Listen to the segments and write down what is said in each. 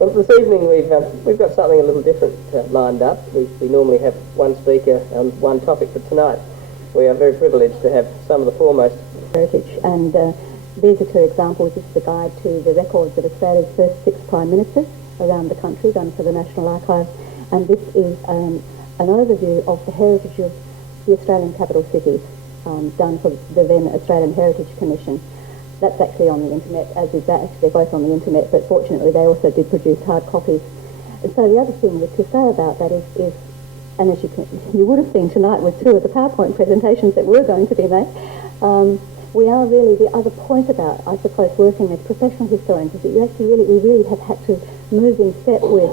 Well, this evening we've got something a little different lined up. We normally have one speaker on one topic, but tonight we are very privileged to have some of the foremost heritage. And these are two examples. This is a guide to the records of Australia's first 6 Prime Ministers around the country, done for the National Archives. And this is an overview of the heritage of the Australian capital cities, done for the then Australian Heritage Commission. That's actually on the internet, as is that. They're both on the internet, but fortunately they also did produce hard copies. And so the other thing to say about that is and as you would have seen tonight with 2 of the PowerPoint presentations that were going to be made, we are really, the other point about, I suppose, working as professional historians is that we really have had to move in step with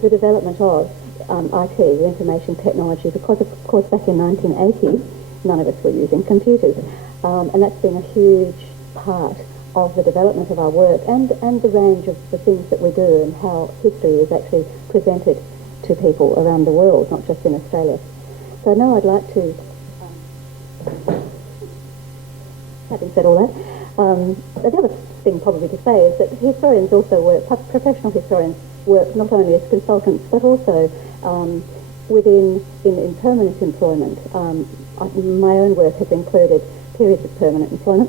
the development of IT, the information technology, because of course back in 1980, none of us were using computers. And that's been a huge part of the development of our work and the range of the things that we do and how history is actually presented to people around the world, not just in Australia. So now I'd like to, having said all that, the other thing probably to say is that historians also work, professional historians work not only as consultants but also in permanent employment. My own work has included periods of permanent employment,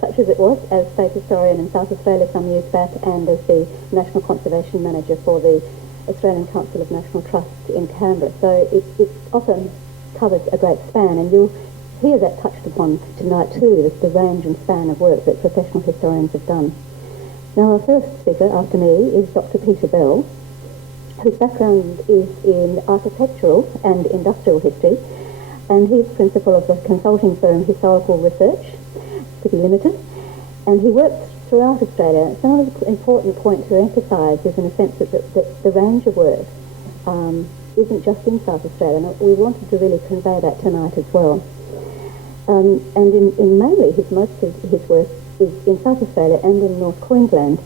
such as it was as State Historian in South Australia some years back and as the National Conservation Manager for the Australian Council of National Trusts in Canberra. So it often covers a great span, and you'll hear that touched upon tonight too, the range and span of work that professional historians have done. Now our first speaker after me is Dr. Peter Bell, whose background is in architectural and industrial history, and he's principal of the consulting firm Historical Research City Limited, and he works throughout Australia. It's another important point to emphasise is in a sense that the range of work isn't just in South Australia, and we wanted to really convey that tonight as well. And in mainly most of his work is in South Australia and in North Queensland.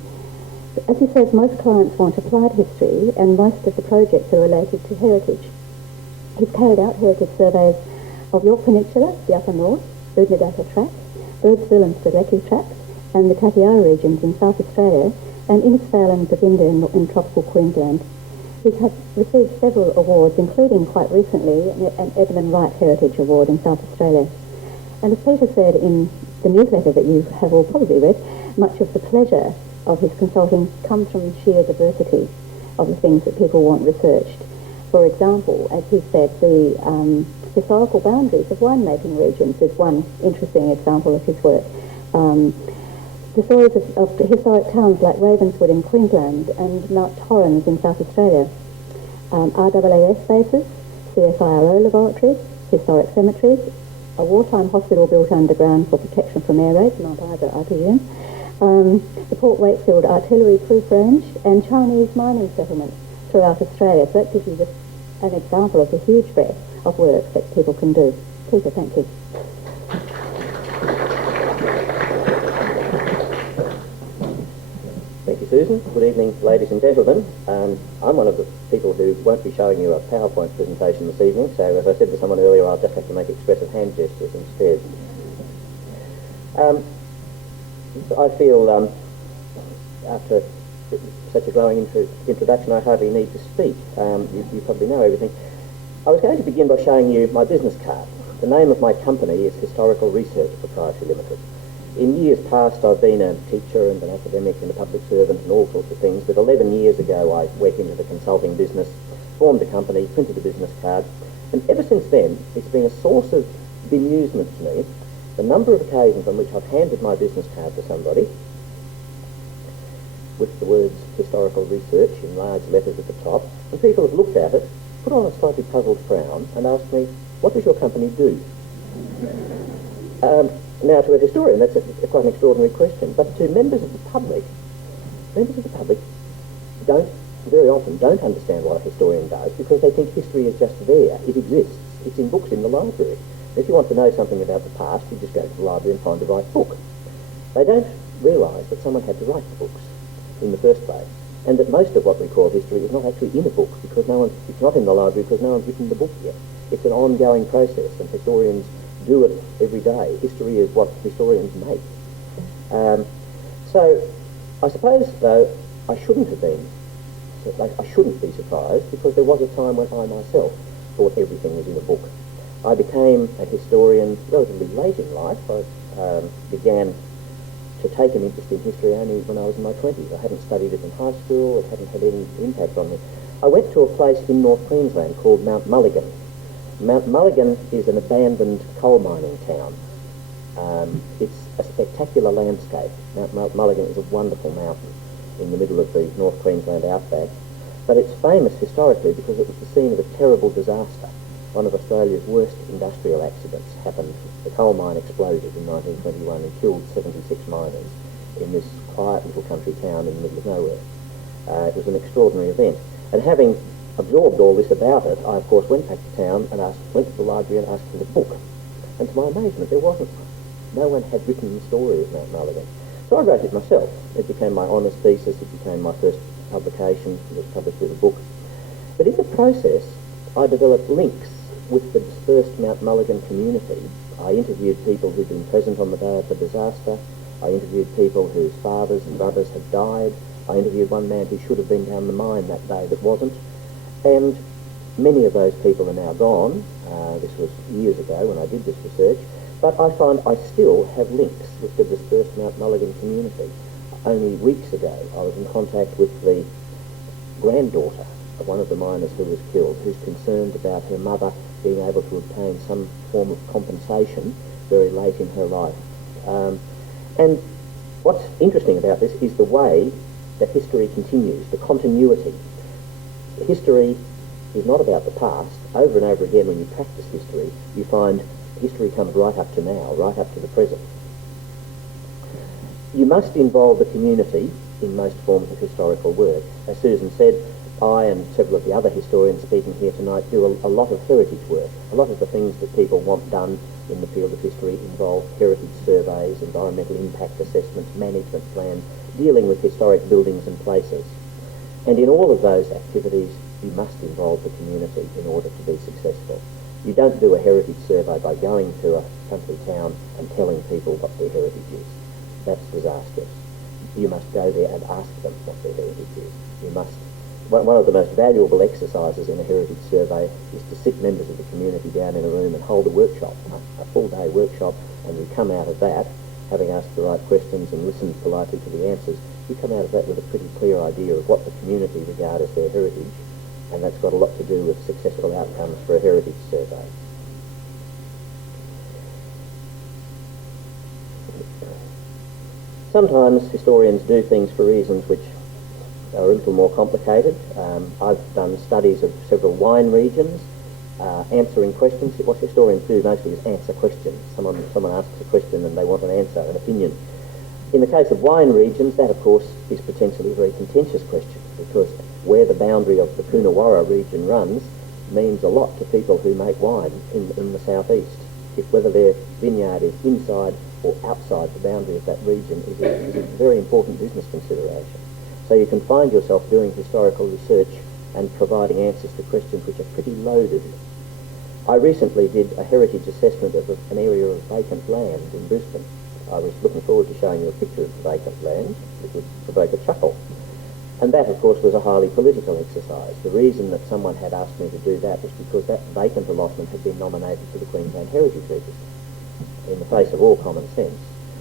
As he says, most clients want applied history, and most of the projects are related to heritage. He's carried out heritage surveys of York Peninsula, the Upper North, Oodnadatta Tract, Birdsville and Strzelecki Tracts, and the Tatiara regions in South Australia, and Innisfail and Berinda in tropical Queensland. He's received several awards, including quite recently an Edmund Wright Heritage Award in South Australia. And as Peter said in the newsletter that you have all probably read, much of the pleasure of his consulting comes from sheer diversity of the things that people want researched. For example, as he said, the historical boundaries of winemaking regions is one interesting example of his work. The stories of historic towns like Ravenswood in Queensland and Mount Torrens in South Australia, RAAS bases, CSIRO laboratories, historic cemeteries, a wartime hospital built underground for protection from air raids, Mount Ida, I presume, the Port Wakefield artillery proof range, and Chinese mining settlements throughout Australia. So that gives you just an example of the huge breadth of work that people can do. Peter, thank you. Thank you, Susan. Good evening, ladies and gentlemen. I'm one of the people who won't be showing you a PowerPoint presentation this evening, so as I said to someone earlier, I'll just have to make expressive hand gestures instead. I feel, after such a glowing introduction, I hardly need to speak. You probably know everything. I was going to begin by showing you my business card. The name of my company is Historical Research Proprietary Limited. In years past, I've been a teacher and an academic and a public servant and all sorts of things, but 11 years ago I went into the consulting business, formed a company, printed a business card, and ever since then it's been a source of bemusement to me, the number of occasions on which I've handed my business card to somebody with the words Historical Research in large letters at the top, and people have looked at it, put on a slightly puzzled frown and asked me, what does your company do? Now, to a historian, that's quite an extraordinary question, but to members of the public very often don't understand what a historian does because they think history is just there. It exists. It's in books in the library. If you want to know something about the past, you just go to the library and find the right book. They don't realise that someone had to write the books in the first place, and that most of what we call history is not actually in a book because it's not in the library because no one's written the book yet. It's an ongoing process, and historians do it every day. History is what historians make. So I suppose, though, I shouldn't have been I shouldn't be surprised, because there was a time when I myself thought everything was in a book. I became a historian relatively late in life. I began to take an interest in history only when I was in my 20s. I hadn't studied it in high school. It hadn't had any impact on me. I went to a place in North Queensland called Mount Mulligan. Mount Mulligan is an abandoned coal mining town. It's a spectacular landscape. Mount Mulligan is a wonderful mountain in the middle of the North Queensland outback, but it's famous historically because it was the scene of a terrible disaster. One of Australia's worst industrial accidents happened. The coal mine exploded in 1921 and killed 76 miners in this quiet little country town in the middle of nowhere. It was an extraordinary event. And having absorbed all this about it, I of course went back to town and went to the library and asked for the book. And to my amazement, there wasn't one. No one had written the story of Mount Mulligan. So I wrote it myself. It became my honours thesis. It became my first publication. It was published with a book. But in the process, I developed links with the dispersed Mount Mulligan community. I interviewed people who'd been present on the day of the disaster. I interviewed people whose fathers and brothers had died. I interviewed one man who should have been down the mine that day that wasn't. And many of those people are now gone. This was years ago when I did this research. But I find I still have links with the dispersed Mount Mulligan community. Only weeks ago, I was in contact with the granddaughter of one of the miners who was killed, who's concerned about her mother being able to obtain some form of compensation very late in her life. And what's interesting about this is the way that history continues, the continuity. History is not about the past. Over and over again, when you practice history, you find history comes right up to now, right up to the present. You must involve the community in most forms of historical work. As Susan said, I and several of the other historians speaking here tonight do a lot of heritage work. A lot of the things that people want done in the field of history involve heritage surveys, environmental impact assessments, management plans, dealing with historic buildings and places. And in all of those activities, you must involve the community in order to be successful. You don't do a heritage survey by going to a country town and telling people what their heritage is. That's disastrous. You must go there and ask them what their heritage is. One of the most valuable exercises in a heritage survey is to sit members of the community down in a room and hold a workshop, a full-day workshop, and you come out of that, having asked the right questions and listened politely to the answers, you come out of that with a pretty clear idea of what the community regard as their heritage, and that's got a lot to do with successful outcomes for a heritage survey. Sometimes historians do things for reasons which are a little more complicated. I've done studies of several wine regions, answering questions. What historians do mostly is answer questions. Someone asks a question and they want an answer, an opinion. In the case of wine regions, that of course is potentially a very contentious question, because where the boundary of the Coonawarra region runs means a lot to people who make wine in the southeast. If whether their vineyard is inside or outside the boundary of that region is a very important business consideration. So you can find yourself doing historical research and providing answers to questions which are pretty loaded. I recently did a heritage assessment of an area of vacant land in Brisbane. I was looking forward to showing you a picture of the vacant land. It would provoke a chuckle. And that, of course, was a highly political exercise. The reason that someone had asked me to do that was because that vacant allotment had been nominated to the Queensland Heritage Register, in the face of all common sense,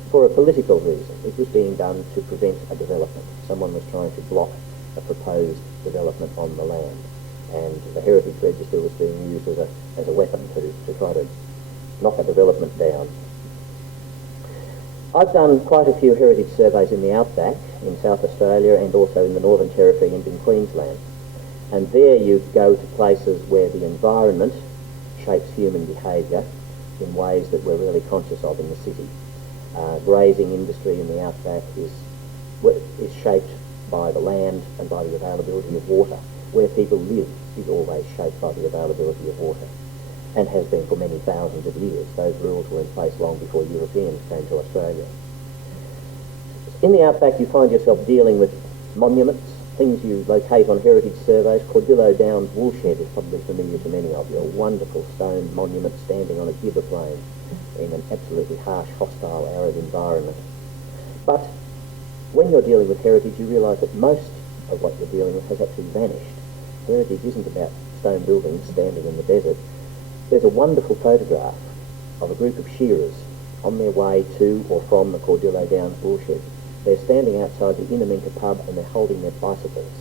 for a political reason. It was being done to prevent a development. Someone was trying to block a proposed development on the land, and the Heritage Register was being used as a weapon to try to knock a development down. I've done quite a few heritage surveys in the outback, in South Australia, and also in the Northern Territory and in Queensland. And there you go to places where the environment shapes human behaviour in ways that we're really conscious of in the city. Grazing industry in the outback is shaped by the land and by the availability of water. Where people live is always shaped by the availability of water, and has been for many thousands of years. Those rules were in place long before Europeans came to Australia. In the outback you find yourself dealing with monuments, things you locate on heritage surveys. Cordillo Downs Woolshed is probably familiar to many of you, a wonderful stone monument standing on a gibber plain in an absolutely harsh, hostile, arid environment. But when you're dealing with heritage, you realise that most of what you're dealing with has actually vanished. Heritage isn't about stone buildings standing in the desert. There's a wonderful photograph of a group of shearers on their way to or from the Cordillo Downs woolshed. They're standing outside the Inaminka pub and they're holding their bicycles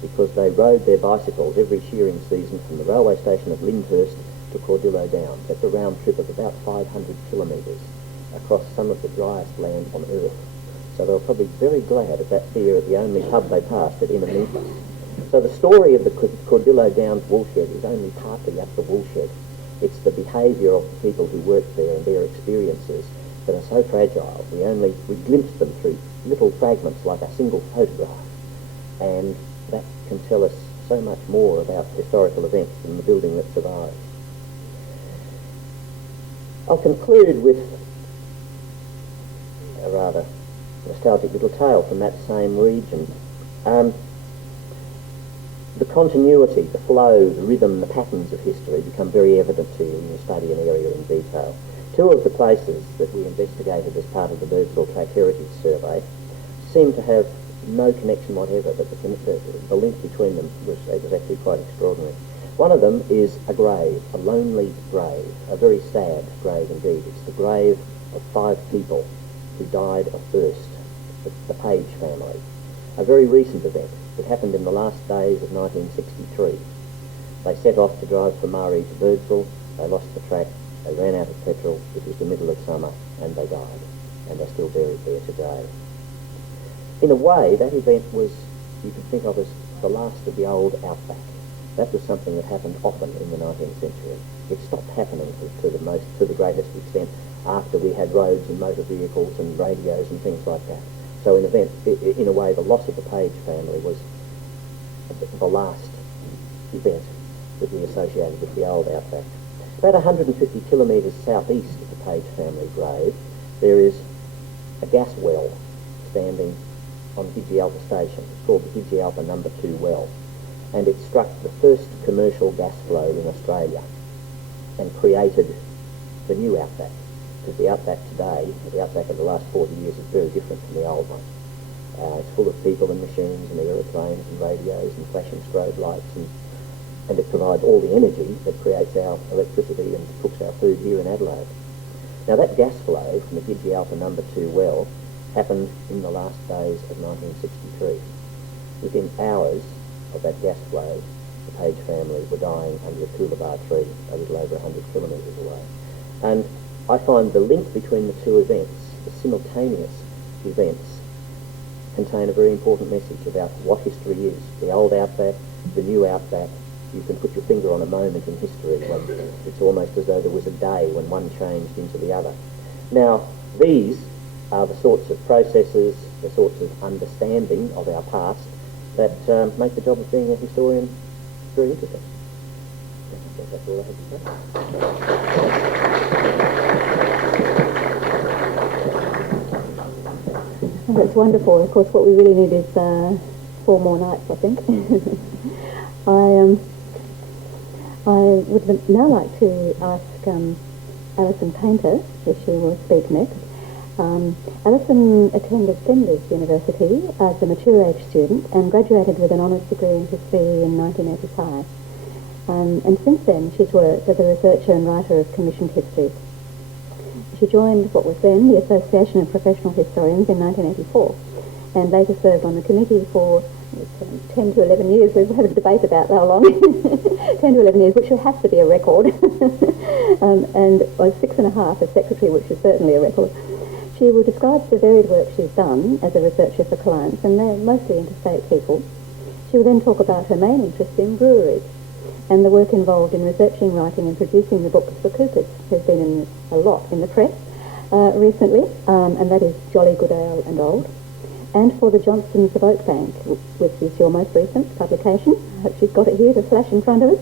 because they rode their bicycles every shearing season from the railway station of Lyndhurst to Cordillo Downs. That's a round trip of about 500 kilometres across some of the driest land on earth. So they were probably very glad at that beer at the only pub they passed at Inaminka. So the story of the Cordillo Downs woolshed is only partly up the woolshed. It's the behaviour of the people who work there and their experiences that are so fragile. We glimpse them through little fragments like a single photograph, and that can tell us so much more about historical events than the building that survives. I'll conclude with a rather nostalgic little tale from that same region. The continuity, the flow, the rhythm, the patterns of history become very evident to you when you study an area in detail. Two of the places that we investigated as part of the Birdsville Track Heritage Survey seem to have no connection whatever, but the link between them was actually quite extraordinary. One of them is a grave, a lonely grave, a very sad grave indeed. It's the grave of 5 people who died of thirst, the Page family. A very recent event. It happened in the last days of 1963. They set off to drive from Murray to Birdsville. They lost the track. They ran out of petrol. It was the middle of summer, and they died. And they're still buried there today. In a way, that event was, you could think of as the last of the old outback. That was something that happened often in the 19th century. It stopped happening to the greatest extent after we had roads and motor vehicles and radios and things like that. So in a way, the loss of the Page family was the last event that we associated with the old outback. About 150 kilometres southeast of the Page family grave, there is a gas well standing on Gidgee Alpha station. It's called the Gidgee Alpha number 2 well. And it struck the first commercial gas flow in Australia and created the new outback. Because the outback today, the outback of the last 40 years, is very different from the old one. It's full of people and machines and aeroplanes and radios and flashing strobe lights, and it provides all the energy that creates our electricity and cooks our food here in Adelaide. Now that gas flow from the Gidgee Alpha number 2 well happened in the last days of 1963. Within hours of that gas flow, the Page family were dying under a coolabah tree a little over 100 kilometres away. And I find the link between the two events, the simultaneous events, contain a very important message about what history is. The old outback, the new outback. You can put your finger on a moment in history when it's almost as though there was a day when one changed into the other. Now, these are the sorts of processes, the sorts of understanding of our past that make the job of being a historian very interesting. I think that's all I have to say. Well, that's wonderful. Of course, what we really need is 4 more nights, I think. I would now like to ask Alison Painter if she will speak next. Alison attended Flinders University as a mature age student and graduated with an honours degree in history in 1985. And since then she's worked as a researcher and writer of commissioned histories. She joined what was then the Association of Professional Historians in 1984 and later served on the committee for 10 to 11 years. We've had a debate about how long. 10 to 11 years, which has to be a record. And was 6.5 as secretary, which is certainly a record. She will describe the varied work she's done as a researcher for clients, and they're mostly interstate people. She will then talk about her main interest in breweries and the work involved in researching, writing and producing the books for Coopers, who's been in a lot in the press recently, and that is Jolly Good Ale and Old, and for the Johnsons of Oakbank, which is your most recent publication. I hope she's got it here to flash in front of us,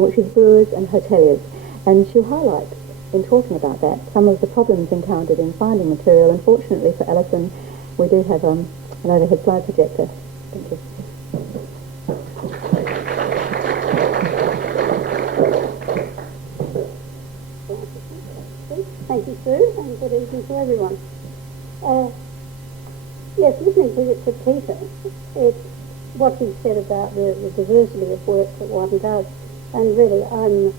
which is Brewers and Hoteliers. And she'll highlight, in talking about that, some of the problems encountered in finding material. And fortunately for Alison, we do have an overhead slide projector. Thank you. Thank you, Sue, and good evening to everyone. Yes, listening to Richard Peter, it what you said about the diversity of work that one does, and really I'm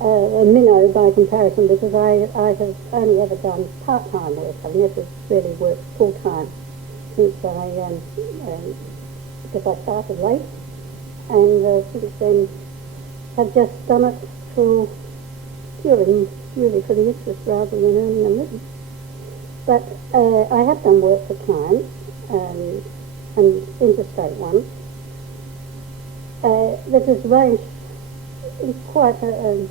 a minnow by comparison, because I have only ever done part-time work. I've never really worked full-time since because I started late, and since then have just done it for purely really for the interest rather than earning a living. But I have done work for clients, and interstate ones, that has ranged in quite a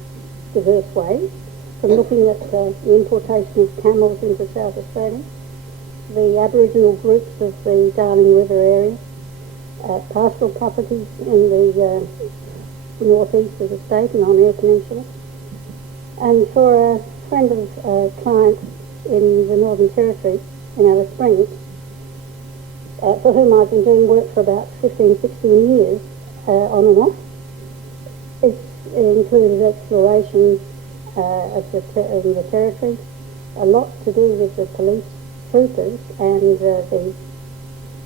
diverse ways, from looking at the importation of camels into South Australia, the Aboriginal groups of the Darling River area, pastoral properties in the northeast of the state and on Eyre Peninsula, and for a friend of a client in the Northern Territory, in Alice Springs, for whom I've been doing work for about 15, 16 years, on and off. It's included exploration in the territory, a lot to do with the police troopers and a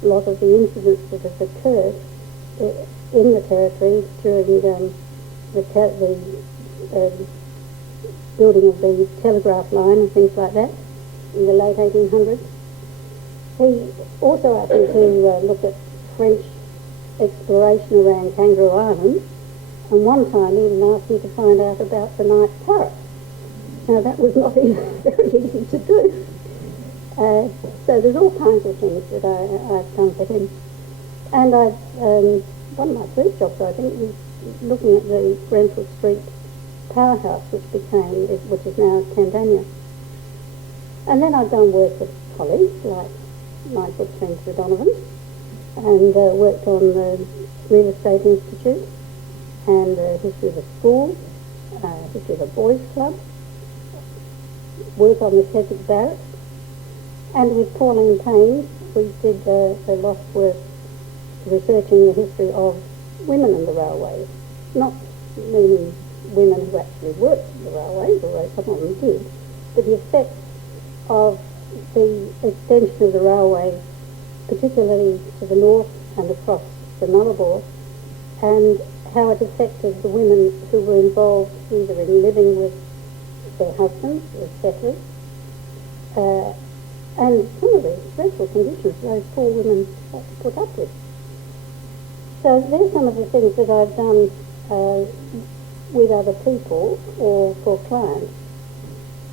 lot of the incidents that have occurred in the territory during the building of the telegraph line and things like that in the late 1800s. He also happened to look at French exploration around Kangaroo Island, and one time he even asked me to find out about the night parrot. Now that was not very easy to do. So there's all kinds of things that I've done for him. And one of my first jobs, I think, was looking at the Grenfell Street powerhouse, which is now Tandania. And then I've done work with colleagues like my good friends the Donovans, and worked on the Real Estate Institute, and history of a school, history of a boys' club, work on the Keswick Barracks, and with Pauline Payne we did a lot of work researching the history of women in the railways, not meaning women who actually worked in the railways, although some of them did, but the effects of the extension of the railway, particularly to the north and across the Nullarbor, and how it affected the women who were involved either in living with their husbands as settlers, and some of the dreadful conditions those poor women had to put up with. So there's some of the things that I've done with other people or for clients.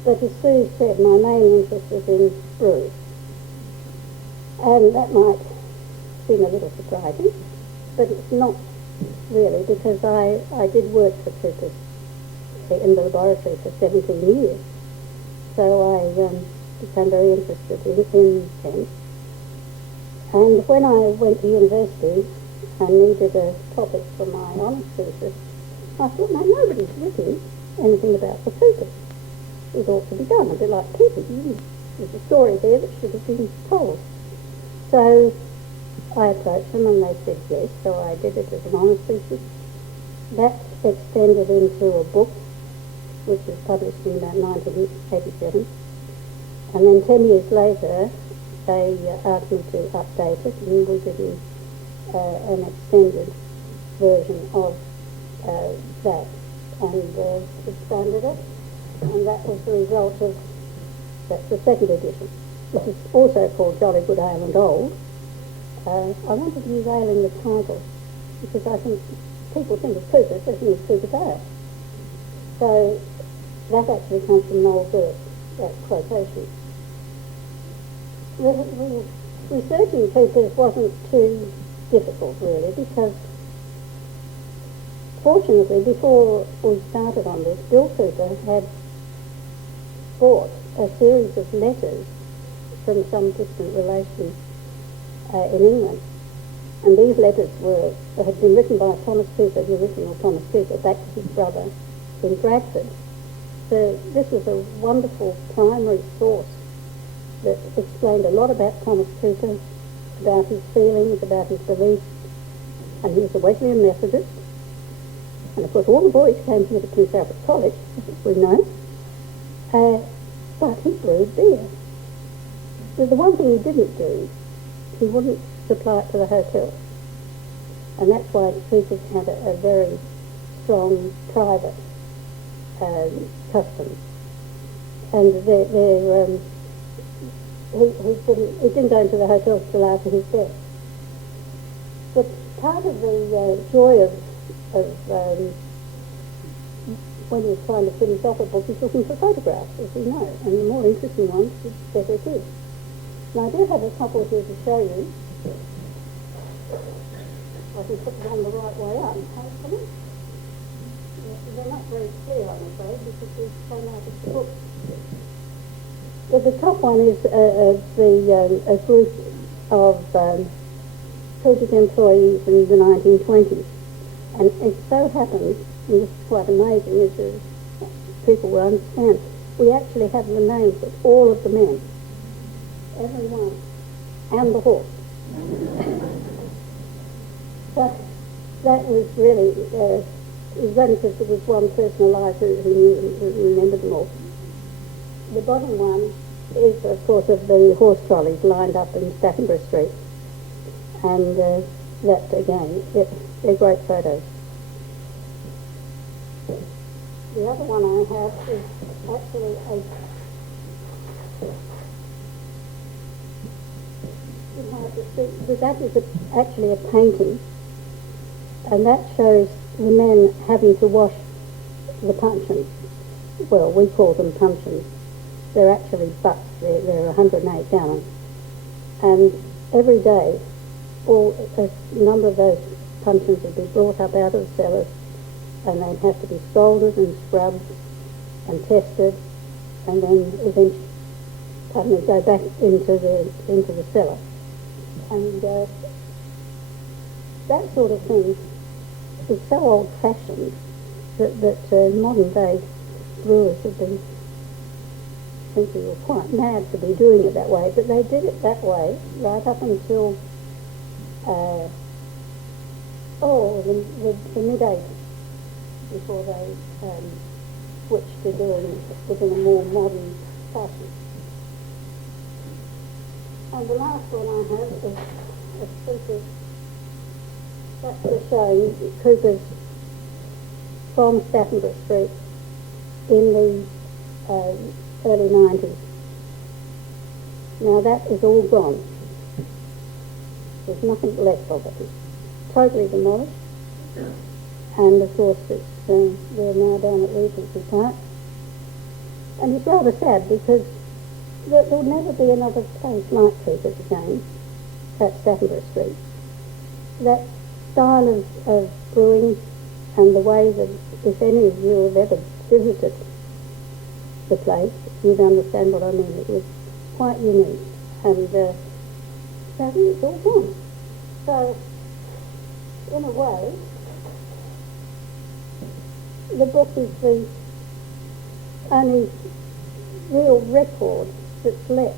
But as Sue said, my main interest is in breweries. And that might seem a little surprising, but it's not really, because I did work for troopers in the laboratory for 17 years. So I became very interested in them. And when I went to university and needed a topic for my honours thesis, I thought, no, nobody's written anything about the troopers. It ought to be done, a bit like keeping. There's a story there that should have been told. So I approached them and they said yes, so I did it as an honours thesis. That extended into a book, which was published in about 1987. And then 10 years later, they asked me to update it, and we did an extended version of that, and expanded it. And that was the result of, that's the second edition. This is also called Jolly Good Ale and Old. I wanted to use ale in the title, because I think people think of troopers, they think of troopers ale. So that actually comes from an old verse, that quotation. Researching troopers wasn't too difficult, really, because fortunately, before we started on this, Bill Cooper had bought a series of letters from some distant relation in England. And these letters had been written by Thomas Cooper, the original Thomas Cooper, back to his brother in Bradford. So this was a wonderful primary source that explained a lot about Thomas Cooper, about his feelings, about his beliefs. And he was a Wesleyan Methodist. And of course all the boys came here to Prince Albert College, as we know. But he brewed beer. So the one thing he didn't do, he wouldn't supply it to the hotel. And that's why Coopers had a very strong private custom. And he didn't go into the hotel till after his death. But part of the joy of when you're trying to finish off a book is looking for photographs, as we know, and the more interesting ones, the better it is. Now I do have a couple here to show you. I can put them on the right way up, hopefully. They're not very clear, I'm afraid, because we came out of the book. But the top one is a group of Coopers employees in the 1920s. And it so happens, and this is quite amazing, as people will understand, we actually have the names of all of the men, every one, and the horse. But that was really, it was only because there was one person alive who knew them, who remembered them all. The bottom one is, of course, of the horse trolleys lined up in Stackenborough Street. And that, again, they're great photos. The other one I have is actually that is actually a painting, and that shows the men having to wash the puncheons. Well, we call them puncheons. They're actually butts. They're 108 gallons. And every day, a number of those puncheons would be brought up out of the cellars, and they'd have to be scalded and scrubbed and tested, and then eventually go back into the cellar. And that sort of thing is so old-fashioned that modern day brewers have been thinking were quite mad to be doing it that way, but they did it that way right up until the mid-80s, before they switched to doing it in a more modern fashion. And the last one I have is Coopers. That's just showing Coopers from Stackenborough Street in the early 90s. Now that is all gone. There's nothing left of it. It's totally demolished. And of course they're now down at Regency Park. And it's rather sad because there'll never be another place like Coopers again at Stackenborough Street. That style of brewing and the way that, if any of you have ever visited the place, you'd understand what I mean. It was quite unique, and sadly it's all gone. So, in a way, the book is the only real record that's left.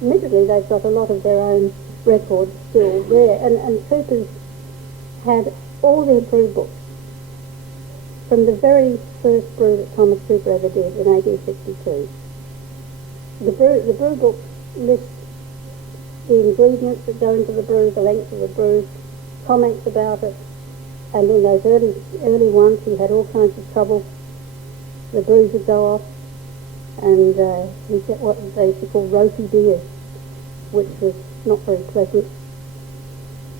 Admittedly, they've got a lot of their own records still there, and Coopers had all their brew books from the very first brew that Thomas Cooper ever did in 1862. The brew book lists the ingredients that go into the brew, the length of the brew, comments about it, and in those early ones he had all kinds of trouble. The brews would go off, and he'd get what they used to call ropey beer, which was not very pleasant.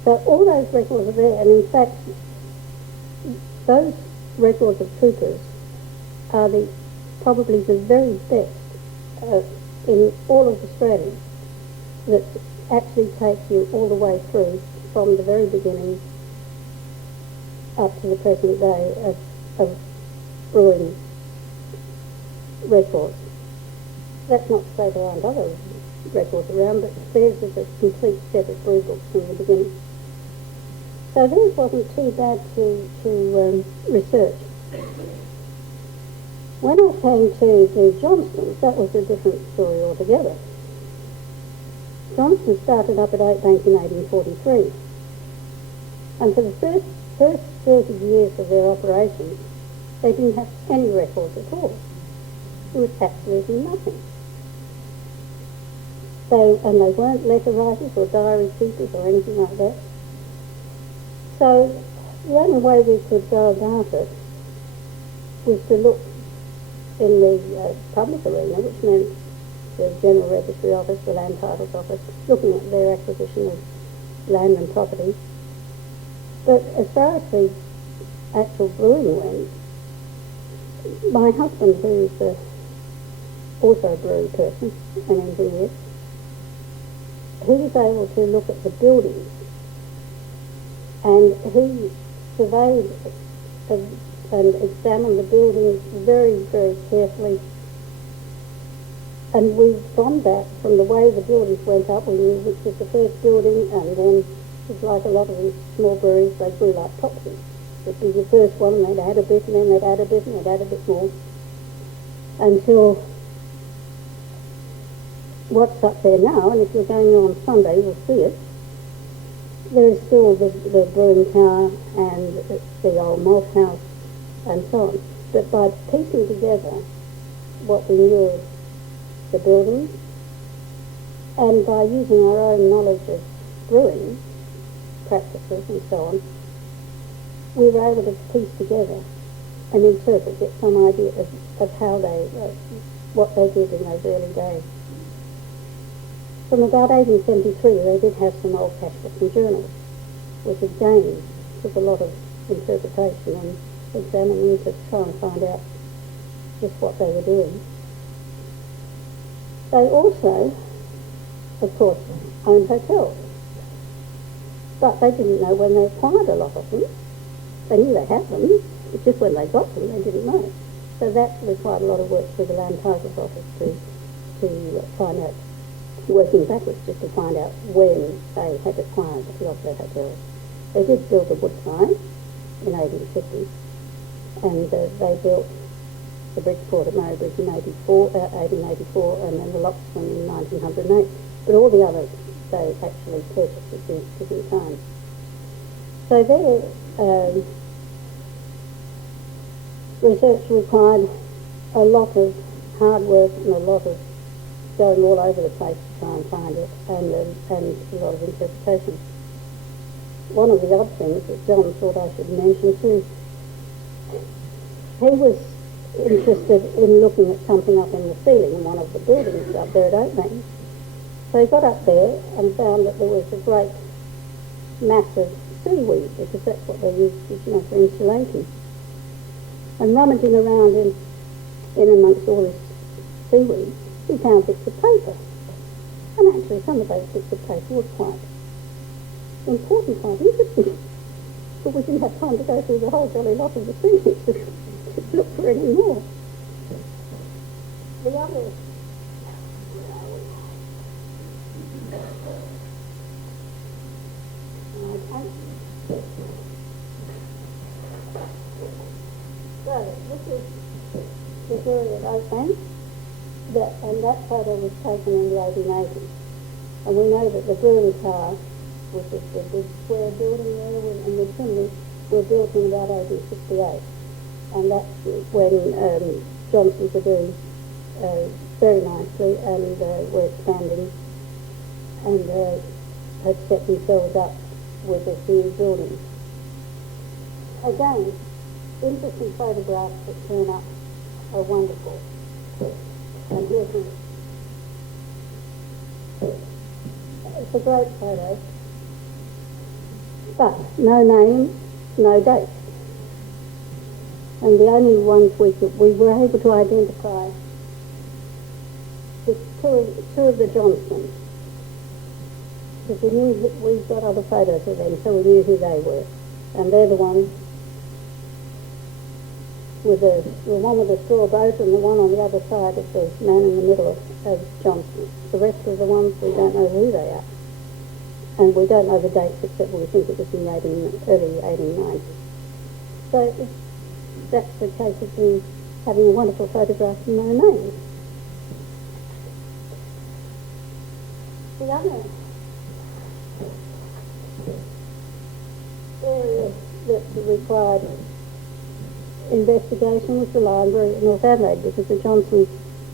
So all those records are there, and in fact, those records of Coopers are probably the very best in all of Australia, that actually take you all the way through from the very beginning up to the present day of brewing records. That's not to say there aren't other records around, but theirs is a complete set of brew books from the beginning. So theirs wasn't too bad to research. When I came to do Johnston's, that was a different story altogether. Johnston started up at Oakbank in 1843, and for the first 30 years of their operations, they didn't have any records at all. There was absolutely nothing. So, and they weren't letter writers or diary keepers or anything like that. So the only way we could go about it was to look in the public arena, which meant the General Registry Office, the Land Titles Office, looking at their acquisition of land and property. But as far as the actual brewing went, my husband, who's also a brewery person, an engineer, he was able to look at the buildings, and he surveyed and examined the buildings very, very carefully. And we from that, from the way the buildings went up, we knew which was the first building, and then it was like a lot of these small breweries, they grew like topsies. It'd be the first one, and they'd add a bit, and then they'd add a bit, and they'd add a bit more, until what's up there now, and if you're going on Sunday, you'll see it. There is still the brewing tower and the old malt house and so on. But by piecing together what we knew of the buildings, and by using our own knowledge of brewing practices and so on, we were able to piece together and interpret, get some idea of how they, what they did in those early days. From about 1873, they did have some old cash books and journals, which again took a lot of interpretation and examining to try and find out just what they were doing. They also, of course, owned hotels, but they didn't know when they acquired a lot of them. They knew they had them, it's just when they got them they didn't know. So that required a lot of work through the Land Titles Office to find out, working backwards just to find out when they had acquired a lot of their hotels. They did build the Woodside in 1850, and they built the Bridgeport at Murray Bridge in 1884, and then the Loxton in 1908. But all the others they actually purchased at different times. So their research required a lot of hard work and a lot of going all over the place to try and find it, and a lot of interpretation. One of the odd things that John thought I should mention too, he was interested in looking at something up in the ceiling in one of the buildings up there at Oakland. So he got up there and found that there was a great mass of seaweed, because that's what they used, for insulation. And rummaging around in amongst all this seaweed, he found bits of paper. And actually some of those bits of paper were quite important, quite interesting. But we didn't have time to go through the whole jolly lot of the seaweed to look for any more. The other... So, this is the area at Oakland, and that photo was taken in the 1880s. And we know that the brewing tower, which is the big square building there, and the chimney, were built in about 1868. And that's when Johnsons were doing very nicely, and were expanding, and had set themselves up with this new building. Again, interesting photographs that turn up are wonderful. And here's one. It's a great photo, but no name, no date. And the only ones we were able to identify is two of the Johnsons, because we got other photos of them, so we knew who they were. And they're the ones with the one with the straw boat, and the one on the other side is the man in the middle of Johnson. The rest of the ones, we don't know who they are. And we don't know the dates, except we think it was in the early 1890s. So that's the case of them having a wonderful photograph and no names. The other area that required investigation was the library at North Adelaide, because the Johnsons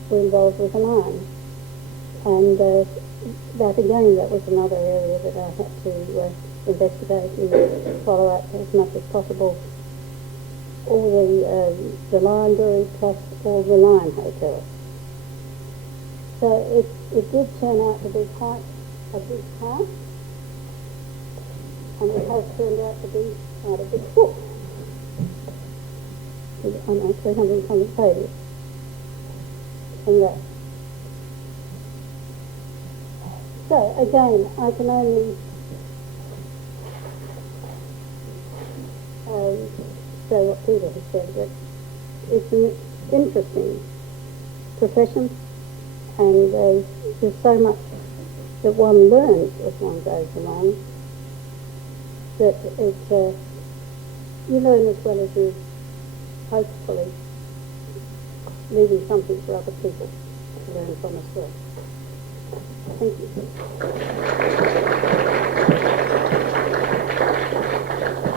were involved with the mine. And that again, that was another area that I had to investigate and follow up as much as possible all the Lion Brewery plus all the Lion Hotels. So it did turn out to be quite a big task, and it has turned out to be quite a big book. I know, 300 and something pages. And that. So again, I can only say what Peter has said, that it's an interesting profession, and there's so much that one learns as one goes along, that you learn as well as you hopefully leaving something for other people to learn from as well. Thank you.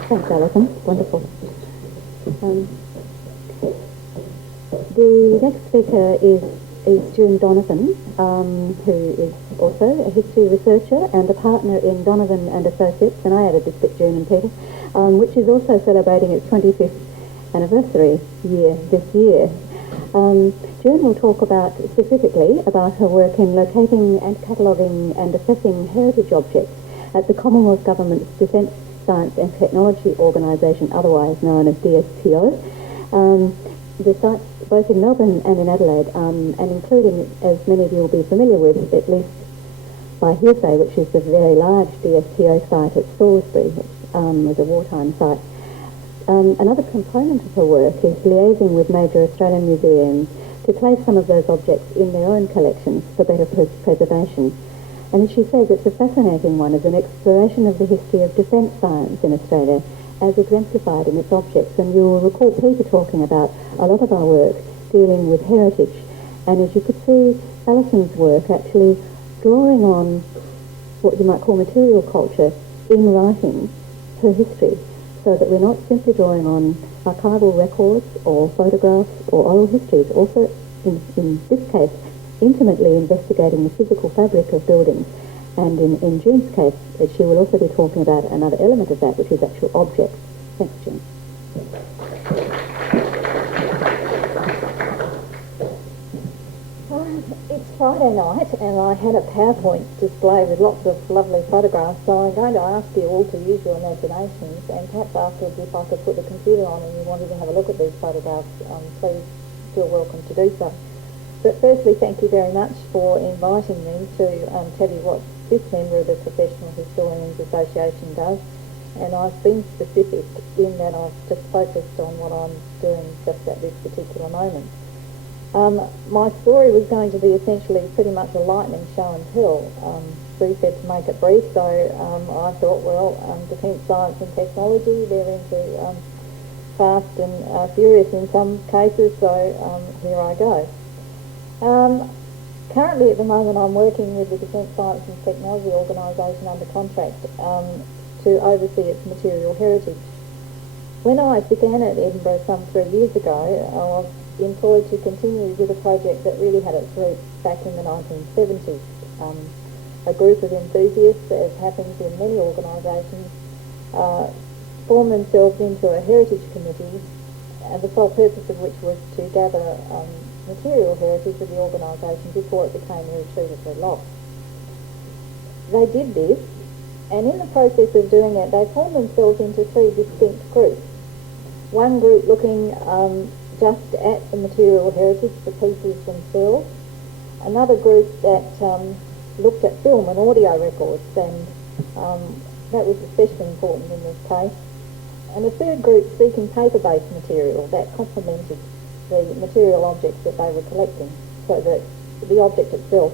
Thanks, Alison. Wonderful. The next speaker is June Donovan, who is also a history researcher and a partner in Donovan and Associates, and I added this bit, June and Peter, which is also celebrating its 25th anniversary year this year. June will talk specifically about her work in locating and cataloguing and assessing heritage objects at the Commonwealth Government's Defence, Science and Technology Organisation, otherwise known as DSTO. The sites both in Melbourne and in Adelaide, and including, as many of you will be familiar with, at least by hearsay, which is the very large DSTO site at Salisbury, which was a wartime site. Another component of her work is liaising with major Australian museums to place some of those objects in their own collections for better preservation. And as she says, it's a fascinating one as an exploration of the history of defence science in Australia as exemplified in its objects. And you'll recall Peter talking about a lot of our work dealing with heritage. And as you could see, Alison's work actually drawing on what you might call material culture in writing her history, so that we're not simply drawing on archival records or photographs or oral histories, also in this case intimately investigating the physical fabric of buildings. And in June's case, she will also be talking about another element of that, which is actual objects. Thanks, June. It's Friday night and I had a PowerPoint display with lots of lovely photographs, so I'm going to ask you all to use your imaginations, and perhaps afterwards if I could put the computer on and you wanted to have a look at these photographs, please feel welcome to do so. But firstly, thank you very much for inviting me to tell you what this member of the Professional Historians Association does, and I've been specific in that I've just focused on what I'm doing just at this particular moment. My story was going to be essentially pretty much a lightning show and tell. Sue said to make it brief, so I thought, well, defence science and technology, they're into fast and furious in some cases, so here I go. Currently at the moment I'm working with the Defence Science and Technology Organisation under contract to oversee its material heritage. When I began at Edinburgh some 3 years ago, I was employed to continue with a project that really had its roots back in the 1970s. A group of enthusiasts, as happens in many organisations, formed themselves into a heritage committee, and the sole purpose of which was to gather material heritage of the organisation before it became irretrievably lost. They did this, and in the process of doing it, they formed themselves into 3 distinct groups. One group looking just at the material heritage, the pieces themselves. Another group that looked at film and audio records, and that was especially important in this case. And a third group seeking paper-based material that complemented the material objects that they were collecting, so that the object itself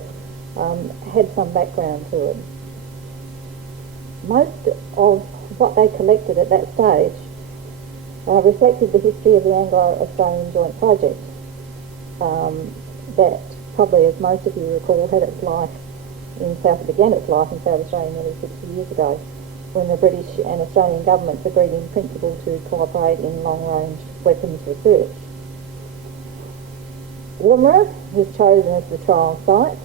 had some background to it. Most of what they collected at that stage reflected the history of the Anglo-Australian Joint Project that probably, as most of you recall, began its life in South Australia nearly 60 years ago, when the British and Australian governments agreed in principle to cooperate in long-range weapons research. Woomera was chosen as the trial site,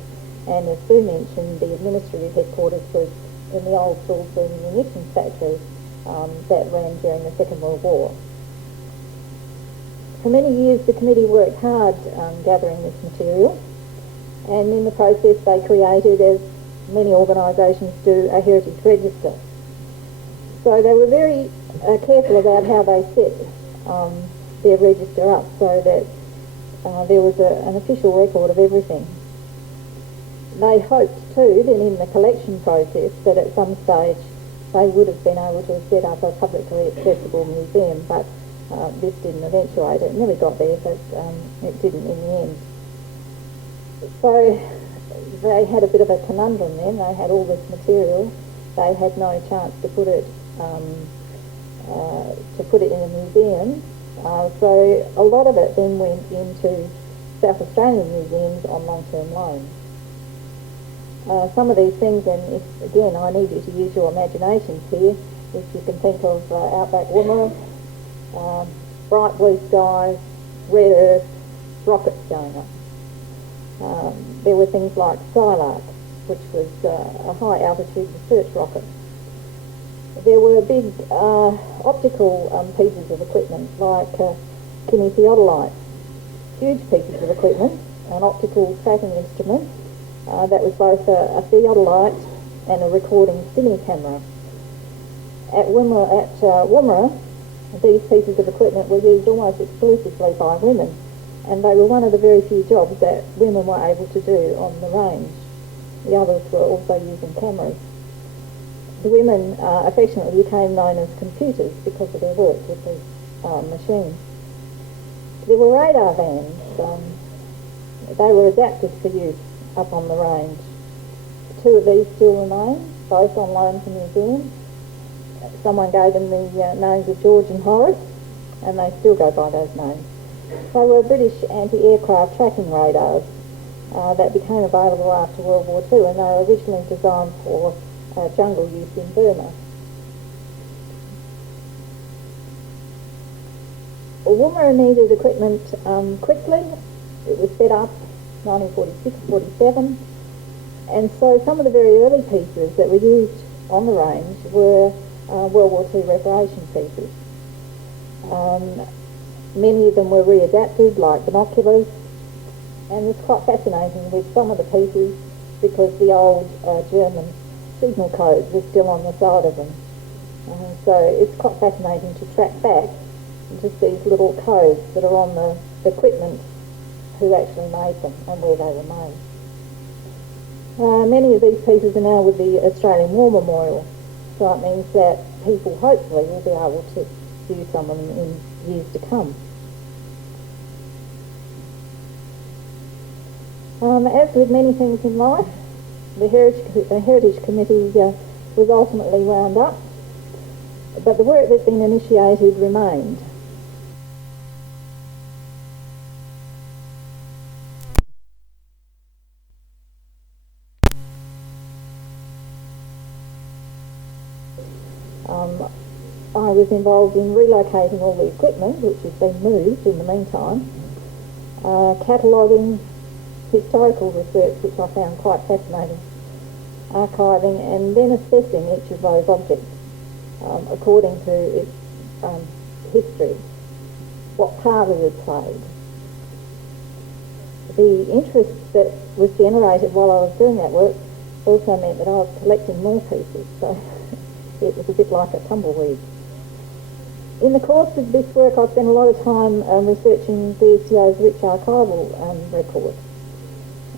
and as Sue mentioned, the administrative headquarters was in the old Salisbury munitions factory that ran during the Second World War. For many years the committee worked hard gathering this material, and in the process they created, as many organisations do, a heritage register. So they were very careful about how they set their register up so that there was an official record of everything. They hoped too that in the collection process that at some stage they would have been able to set up a publicly accessible museum, but this didn't eventuate. It nearly got there, but it didn't in the end. So they had a bit of a conundrum then. They had all this material. They had no chance to put it in a museum. So a lot of it then went into South Australian museums on long-term loan. Some of these things, and if, again, I need you to use your imaginations here, if you can think of outback Woomera, bright blue skies, rare earth, rockets going up. There were things like Skylark, which was a high altitude research rocket. There were big optical pieces of equipment like kinesiodolites, huge pieces of equipment, an optical tracking instrument that was both a theodolite and a recording cine camera. At Woomera, these pieces of equipment were used almost exclusively by women, and they were one of the very few jobs that women were able to do on the range. The others were also using cameras. The women affectionately became known as computers because of their work with these machines. There were radar vans. They were adapted for use up on the range. Two of these still remain, both on loan to museums. Someone gave them the names of George and Horace, and they still go by those names. They were British anti-aircraft tracking radars that became available after World War II, and they were originally designed for jungle use in Burma. Woomera needed equipment quickly. It was set up 1946-47, and so some of the very early pieces that were used on the range were World War II reparation pieces. Many of them were readapted, like binoculars, and it's quite fascinating with some of the pieces because the old German signal codes are still on the side of them. So it's quite fascinating to track back just these little codes that are on the equipment, who actually made them and where they were made. Many of these pieces are now with the Australian War Memorial, so it means that people hopefully will be able to use some of them in years to come. As with many things in life, the Heritage Committee was ultimately wound up, but the work that's been initiated remained. I was involved in relocating all the equipment, which has been moved in the meantime, cataloguing, historical research, which I found quite fascinating, archiving, and then assessing each of those objects according to its history, what part it had played. The interest that was generated while I was doing that work also meant that I was collecting more pieces, so it was a bit like a tumbleweed. In the course of this work, I spent a lot of time researching DSTO's rich archival record.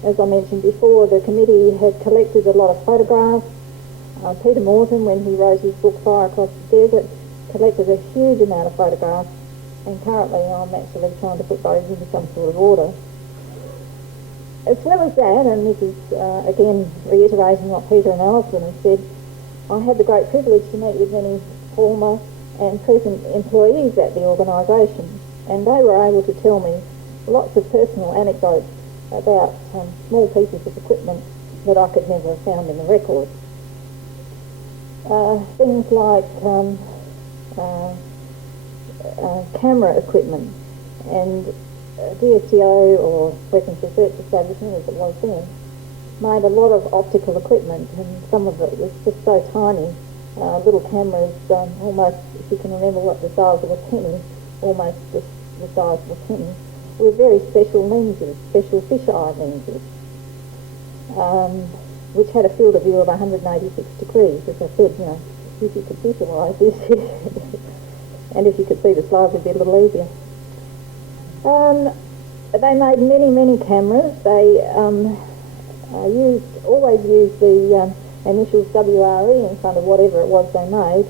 As I mentioned before, the committee had collected a lot of photographs. Peter Morton, when he wrote his book Fire Across the Desert, collected a huge amount of photographs, and currently I'm actually trying to put those into some sort of order. As well as that, and this is again reiterating what Peter and Alison have said, I had the great privilege to meet with many former and present employees at the organisation, and they were able to tell me lots of personal anecdotes about small pieces of equipment that I could never have found in the records. Things like camera equipment, and DSTO, or Weapons Research Establishment as it was then, made a lot of optical equipment, and some of it was just so tiny. Little cameras, almost, if you can remember what the size of a penny, almost the size of a penny, with very special lenses, special fisheye lenses, which had a field of view of 186 degrees. As I said, if you could visualise this, and if you could see the slides, it'd be a little easier. They made many, many cameras. They always used the initials WRE in front of whatever it was they made,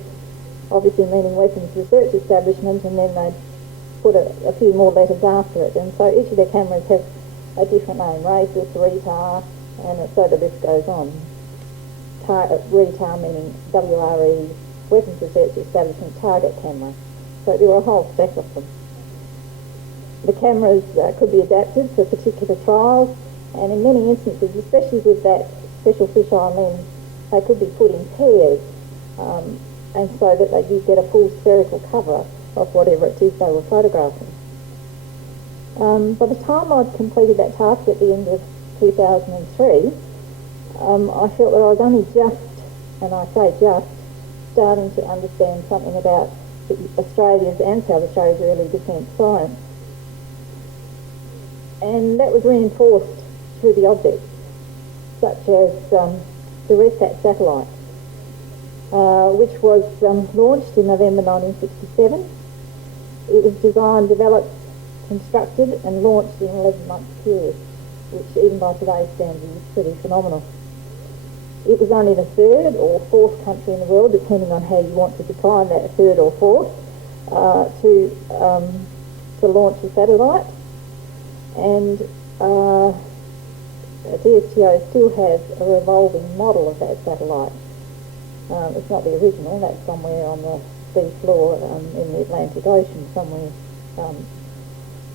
obviously meaning Weapons Research Establishment, and then they'd put a few more letters after it. And so each of their cameras has a different name: RACIS, RETAR, and so the list goes on. RETAR meaning WRE, Weapons Research Establishment Target Camera. So there were a whole stack of them. The cameras could be adapted for particular trials, and in many instances, especially with that special fisheye lens, they could be put in pairs, and so that you get a full spherical cover of whatever it is they were photographing. By the time I'd completed that task at the end of 2003, I felt that I was only just, and I say just, starting to understand something about Australia's and South Australia's early defence science. And that was reinforced through the objects, such as the RESAT satellite, which was launched in November 1967. It was designed, developed, constructed and launched in an 11-month period, which even by today's standards is pretty phenomenal. It was only the third or fourth country in the world, depending on how you want to define that, third or fourth, to launch a satellite. And DSTO still has a revolving model of that satellite. It's not the original, that's somewhere on the sea floor in the Atlantic Ocean, somewhere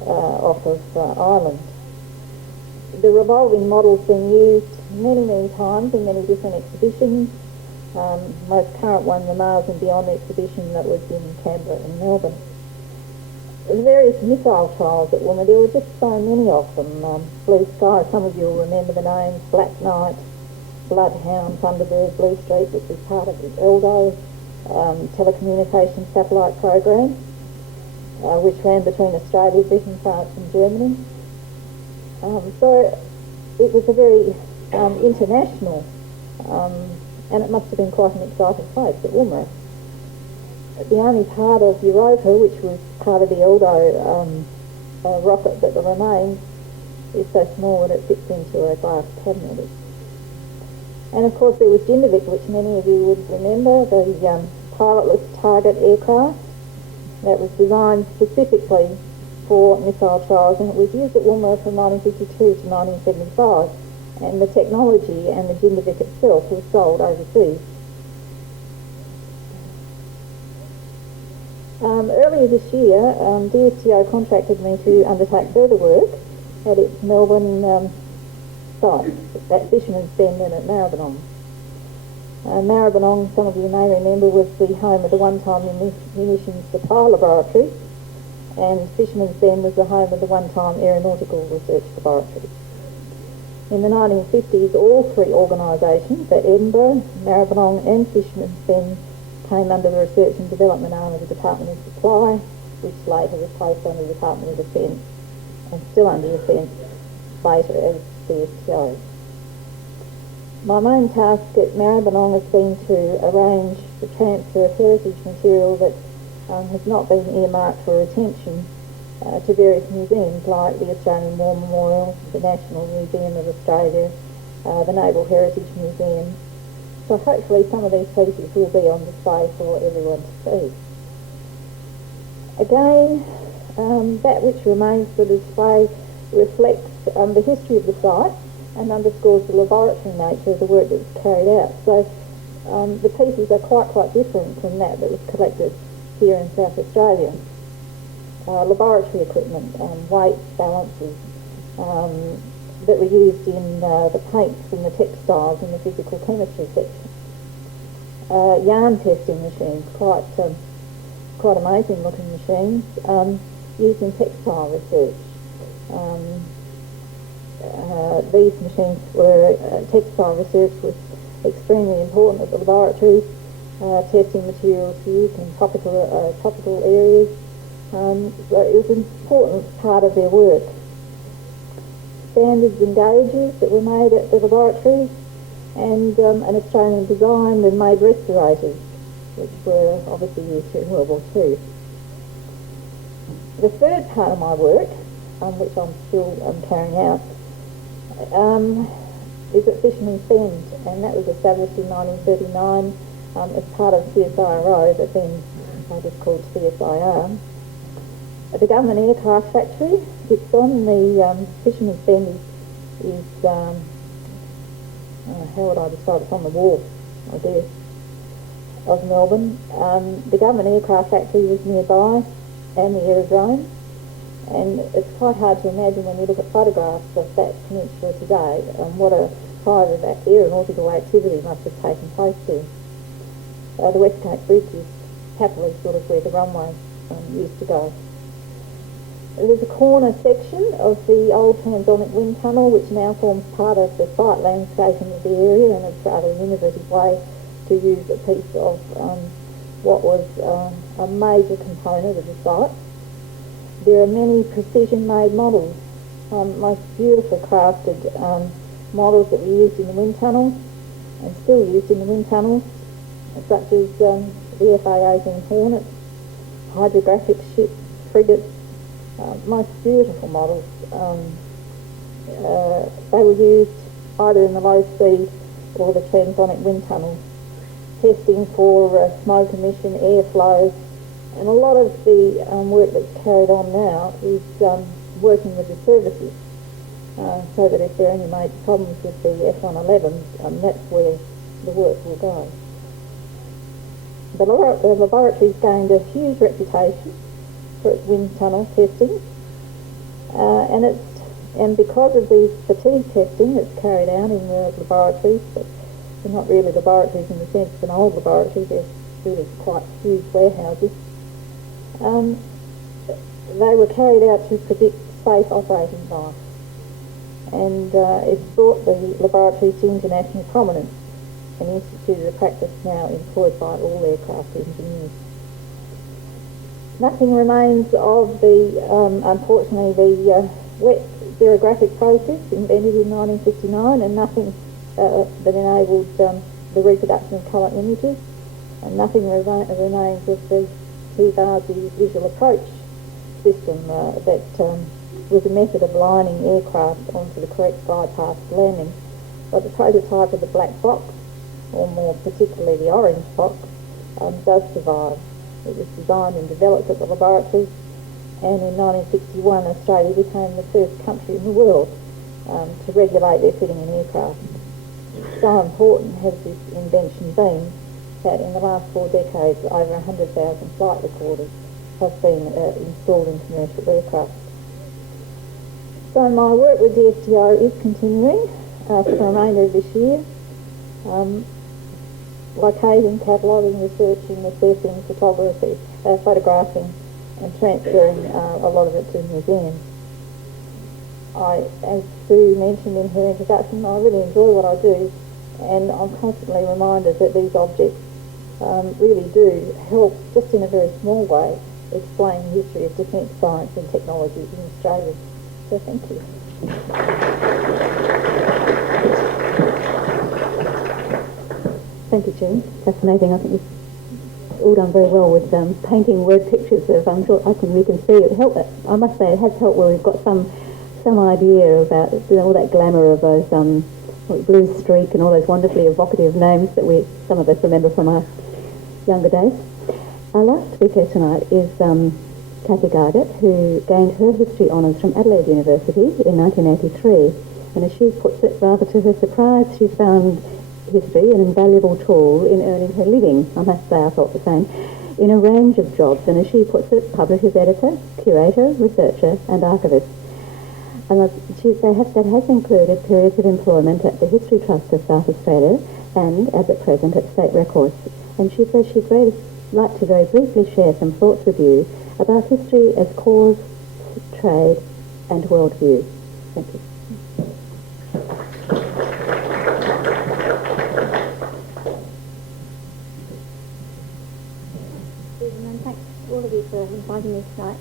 off of Ireland. The revolving model's been used many, many times in many different exhibitions. Most current one, the Mars and Beyond exhibition that was in Canberra and Melbourne. The various missile trials at Woomera, there were just so many of them. Blue Sky, some of you will remember the names, Black Knight, Bloodhound, Thunderbird, Blue Streak, which was part of the ELDO telecommunications satellite program, which ran between Australia, Britain, France and Germany. So it was a very international, and it must have been quite an exciting place at Woomera. The only part of Europa, which was part of the ELDO rocket that remains, is so small that it fits into a glass cabinet. And of course there was Jindovic, which many of you would remember, the pilotless target aircraft that was designed specifically for missile trials, and it was used at Woomera from 1952 to 1975, and the technology and the Jindovic itself was sold overseas. Earlier this year, DSTO contracted me to undertake further work at its Melbourne site, at Fisherman's Bend and at Maribyrnong. Maribyrnong, some of you may remember, was the home of the one-time munitions supply laboratory, and Fisherman's Bend was the home of the one-time aeronautical research laboratory. In the 1950s, all three organisations, at Edinburgh, Maribyrnong and Fisherman's Bend, came under the Research and Development arm of the Department of Supply, which later was placed under the Department of Defence, and still under Defence later as DSTO. My main task at Maribyrnong has been to arrange the transfer of heritage material that has not been earmarked for retention to various museums like the Australian War Memorial, the National Museum of Australia, the Naval Heritage Museum. So hopefully some of these pieces will be on display for everyone to see. Again, that which remains for display reflects the history of the site and underscores the laboratory nature of the work that was carried out. So the pieces are quite different from that was collected here in South Australia. Laboratory equipment, weights, balances, that were used in the paints and the textiles and the physical chemistry section. Yarn testing machines, quite amazing looking machines, used in textile research. these machines were, textile research was extremely important at the laboratories, testing materials used in tropical areas. So it was an important part of their work. Standards and gauges that were made at the laboratories, and an Australian designed and made respirators, which were obviously used during World War II. The third part of my work, which I'm still carrying out, is at Fisherman's Bend, and that was established in 1939 as part of CSIRO, but then just called CSIR. The government aircraft factory sits on the Fisherman's Bend is how would I describe it? It's on the wharf, I guess, of Melbourne. The government aircraft factory was nearby, and the aerodrome, and it's quite hard to imagine when you look at photographs of that peninsula today what a private aeronautical activity must have taken place there. The Westgate Bridge is happily sort of where the runway used to go. There's a corner section of the old Transonic wind tunnel which now forms part of the site landscaping of the area, and it's rather an innovative way to use a piece of what was a major component of the site. There are many precision-made models, most beautifully crafted models that were used in the wind tunnels and still used in the wind tunnels, such as the FA-18 Hornet, hydrographic ships, frigates, most beautiful models. They were used either in the low speed or the transonic wind tunnels, testing for smoke emission, airflow, and a lot of the work that's carried on now is working with the services, so that if there are any major problems with the F-111s, that's where the work will go. The laboratory's gained a huge reputation for its wind tunnel testing, and because of the fatigue testing that's carried out in the laboratories, but they're not really laboratories in the sense of an old laboratory, they're really quite huge warehouses. They were carried out to predict safe operating life, and it's brought the laboratories to international prominence and instituted a practice now employed by all aircraft engineers. Nothing remains of the, unfortunately, the wet xerographic process invented in 1959, and nothing that enabled the reproduction of colour images, and nothing remains of the PHA visual approach system that was a method of lining aircraft onto the correct glide path for landing. But the prototype of the black box, or more particularly the orange box, does survive. It was designed and developed at the laboratory, and in 1961 Australia became the first country in the world to regulate their fitting in aircraft. So important has this invention been that in the last 4 decades over 100,000 flight recorders have been installed in commercial aircraft. So my work with the STO is continuing for the remainder of this year, locating, cataloguing, researching, assessing, photography, photographing, and transferring a lot of it to museums. As Sue mentioned in her introduction, I really enjoy what I do, and I'm constantly reminded that these objects really do help, just in a very small way, explain the history of defence science and technology in Australia. So thank you. Thank you, Jane. Fascinating. I think you've all done very well with painting word pictures of, I'm sure we can see it help. I must say it has helped where we've got some idea about all that glamour of those Blue Streak and all those wonderfully evocative names that some of us remember from our younger days. Our last speaker tonight is Kathy Gargett, who gained her history honours from Adelaide University in 1983. And as she puts it, rather to her surprise, she found history an invaluable tool in earning her living. I must say I thought the same. In a range of jobs, and as she puts it, publisher's editor, curator, researcher and archivist. And that has included periods of employment at the History Trust of South Australia and, as at present, at State Records. And she says she'd like to very briefly share some thoughts with you about history as cause, trade and worldview. Thank you. inviting me tonight.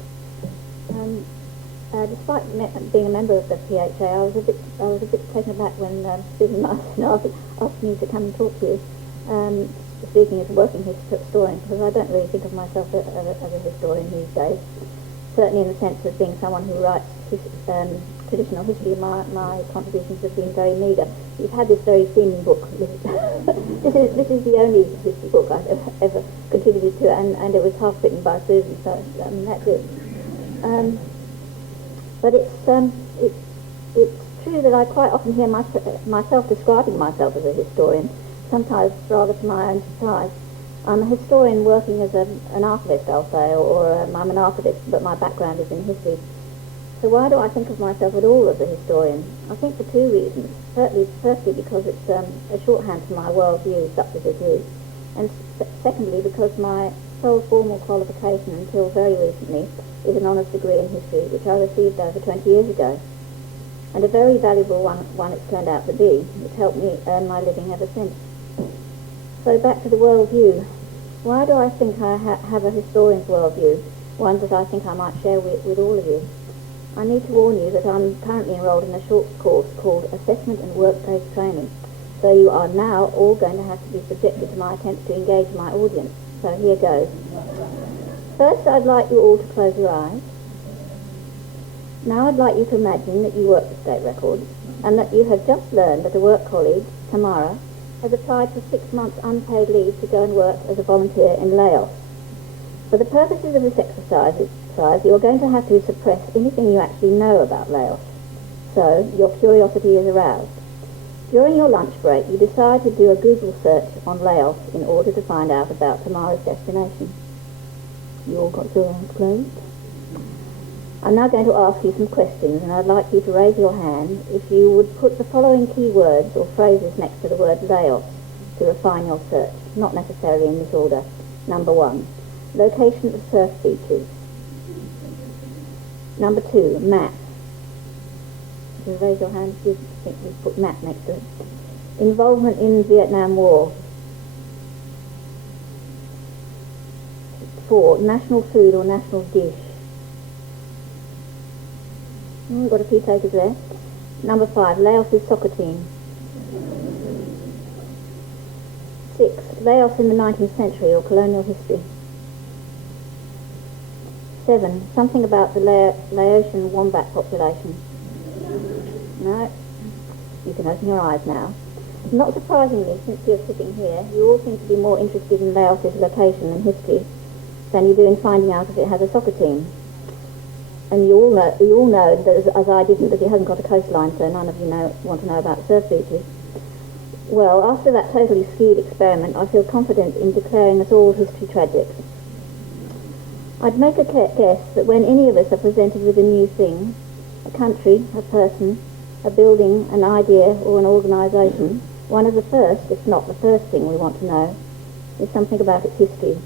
Despite being a member of the PHA, I was a bit taken aback when Susan Martin asked me to come and talk to you. Speaking as a working historian, because I don't really think of myself as a historian these days. Certainly in the sense of being someone who writes traditional history, my contributions have been very meagre. You've had this very thin book. this is the only history book I've ever contributed to, and it was half written by Susan, so I mean that's it. But it's true that I quite often hear myself describing myself as a historian, sometimes rather to my own surprise. I'm a historian working as an archivist, I'll say, or I'm an archivist, but my background is in history. So why do I think of myself at all as a historian? I think for two reasons. Firstly, because it's a shorthand for my worldview, such as it is, and secondly, because my sole formal qualification until very recently is an honours degree in history, which I received over 20 years ago, and a very valuable one it's turned out to be, which helped me earn my living ever since. So back to the worldview. Why do I think I have a historian's worldview, one that I think I might share with all of you? I need to warn you that I'm currently enrolled in a short course called Assessment and Workplace Training, so you are now all going to have to be subjected to my attempts to engage my audience. So here goes. First, I'd like you all to close your eyes. Now I'd like you to imagine that you work for State Records and that you have just learned that a work colleague, Tamara, has applied for 6 months unpaid leave to go and work as a volunteer in Laos. For the purposes of this exercise, you're going to have to suppress anything you actually know about Laos. So, your curiosity is aroused. During your lunch break, you decide to do a Google search on Laos in order to find out about Tamara's destination. You all got your eyes closed? I'm now going to ask you some questions, and I'd like you to raise your hand if you would put the following key words or phrases next to the word Laos to refine your search, not necessarily in this order. Number 1, location of surf beaches. Number 2, map. So raise your hand if you think you put map next to it. Involvement in Vietnam War. 4, national food or national dish. Got a few takers there. Number 5, Laos's soccer team. 6, Laos in the 19th century or colonial history. 7, something about the Laotian wombat population. No, you can open your eyes now. Not surprisingly, since you're sitting here, you all seem to be more interested in Laos's location and history than you do in finding out if it has a soccer team. And you all know that, as I didn't, that it hasn't got a coastline, so none of you want to know about surf beaches. Well, after that totally skewed experiment, I feel confident in declaring us all history tragics. I'd make a guess that when any of us are presented with a new thing, a country, a person, a building, an idea, or an organisation, one of the first, if not the first thing we want to know is something about its history.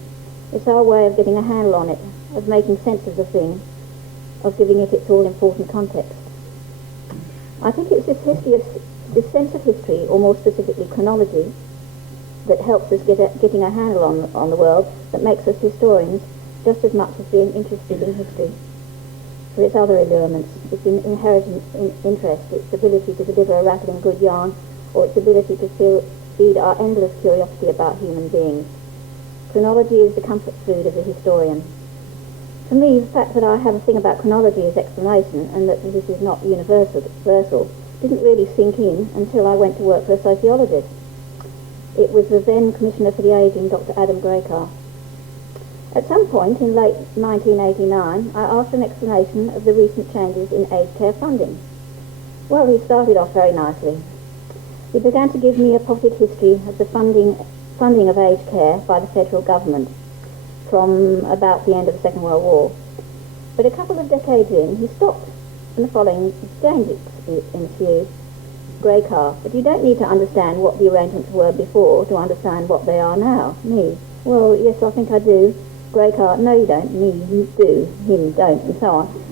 It's our way of getting a handle on it, of making sense of the thing, of giving it its all-important context. I think it's this sense of history, or more specifically chronology, that helps us getting a handle on the world, that makes us historians just as much as being interested in history. For its other allurements, its inherent interest, its ability to deliver a rattling good yarn, or its ability to feed our endless curiosity about human beings. Chronology is the comfort food of the historian. For me, the fact that I have a thing about chronology as explanation, and that this is not universal, didn't really sink in until I went to work for a sociologist. It was the then Commissioner for the Ageing, Dr. Adam Graycar. At some point in late 1989, I asked an explanation of the recent changes in aged care funding. Well, he started off very nicely. He began to give me a potted history of the funding of aged care by the federal government from about the end of the Second World War. But a couple of decades in, he stopped, and the following exchange ensued. Graycar, but you don't need to understand what the arrangements were before to understand what they are now. Me, well, yes, I think I do. Graycar, no you don't. Me, you do. Him, don't, and so on.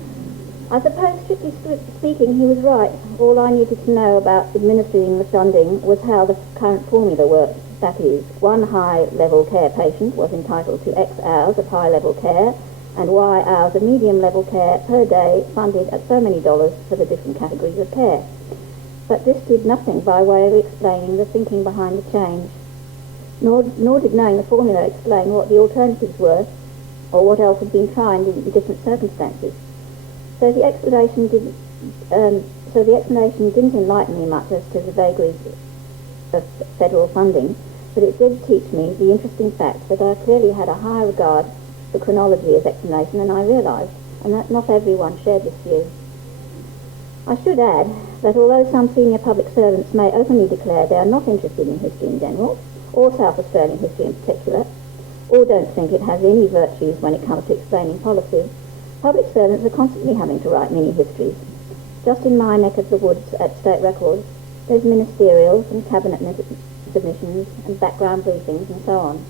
I suppose, strictly speaking, he was right. All I needed to know about administering the funding was how the current formula worked. That is, one high-level care patient was entitled to X hours of high-level care, and Y hours of medium-level care per day funded at so many dollars for the different categories of care. But this did nothing by way of explaining the thinking behind the change, nor did knowing the formula explain what the alternatives were or what else had been tried in different circumstances. So the explanation didn't enlighten me much as to the vagaries of federal funding, but it did teach me the interesting fact that I clearly had a high regard for chronology as explanation than I realised, and that not everyone shared this view. I should add that although some senior public servants may openly declare they are not interested in history in general, or South Australian history in particular, or don't think it has any virtues when it comes to explaining policy, public servants are constantly having to write mini-histories. Just in my neck of the woods at State Records, there's ministerials and cabinet submissions and background briefings and so on,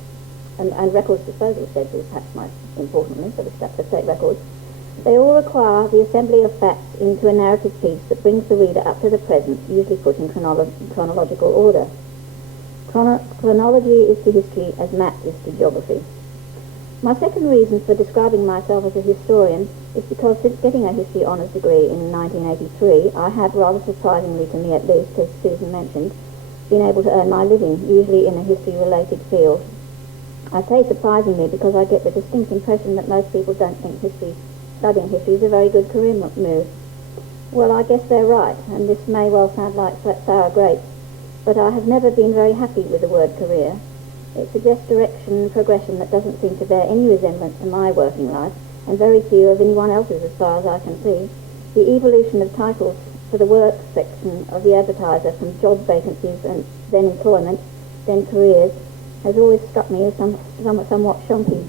and records disposal schedules, perhaps most importantly for the State Records. They all require the assembly of facts into a narrative piece that brings the reader up to the present, usually put in chronological order. Chronology is to history as math is to geography. My second reason for describing myself as a historian is because since getting a history honours degree in 1983, I have, rather surprisingly to me at least, as Susan mentioned, been able to earn my living, usually in a history-related field. I say surprisingly because I get the distinct impression that most people don't think studying history is a very good career move. Well, I guess they're right, and this may well sound like sour grapes, but I have never been very happy with the word career. It suggests direction and progression that doesn't seem to bear any resemblance to my working life, and very few of anyone else's as far as I can see. The evolution of titles for the work section of the advertiser from job vacancies and then employment, then careers, has always struck me as somewhat shonky.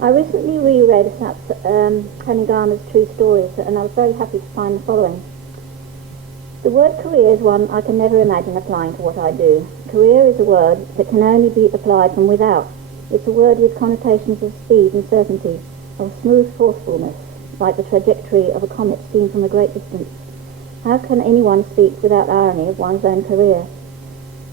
I recently reread Cunninghama's True Stories, and I was very happy to find the following. The word career is one I can never imagine applying to what I do. Career is a word that can only be applied from without. It's a word with connotations of speed and certainty, of smooth forcefulness, like the trajectory of a comet seen from a great distance. How can anyone speak without irony of one's own career?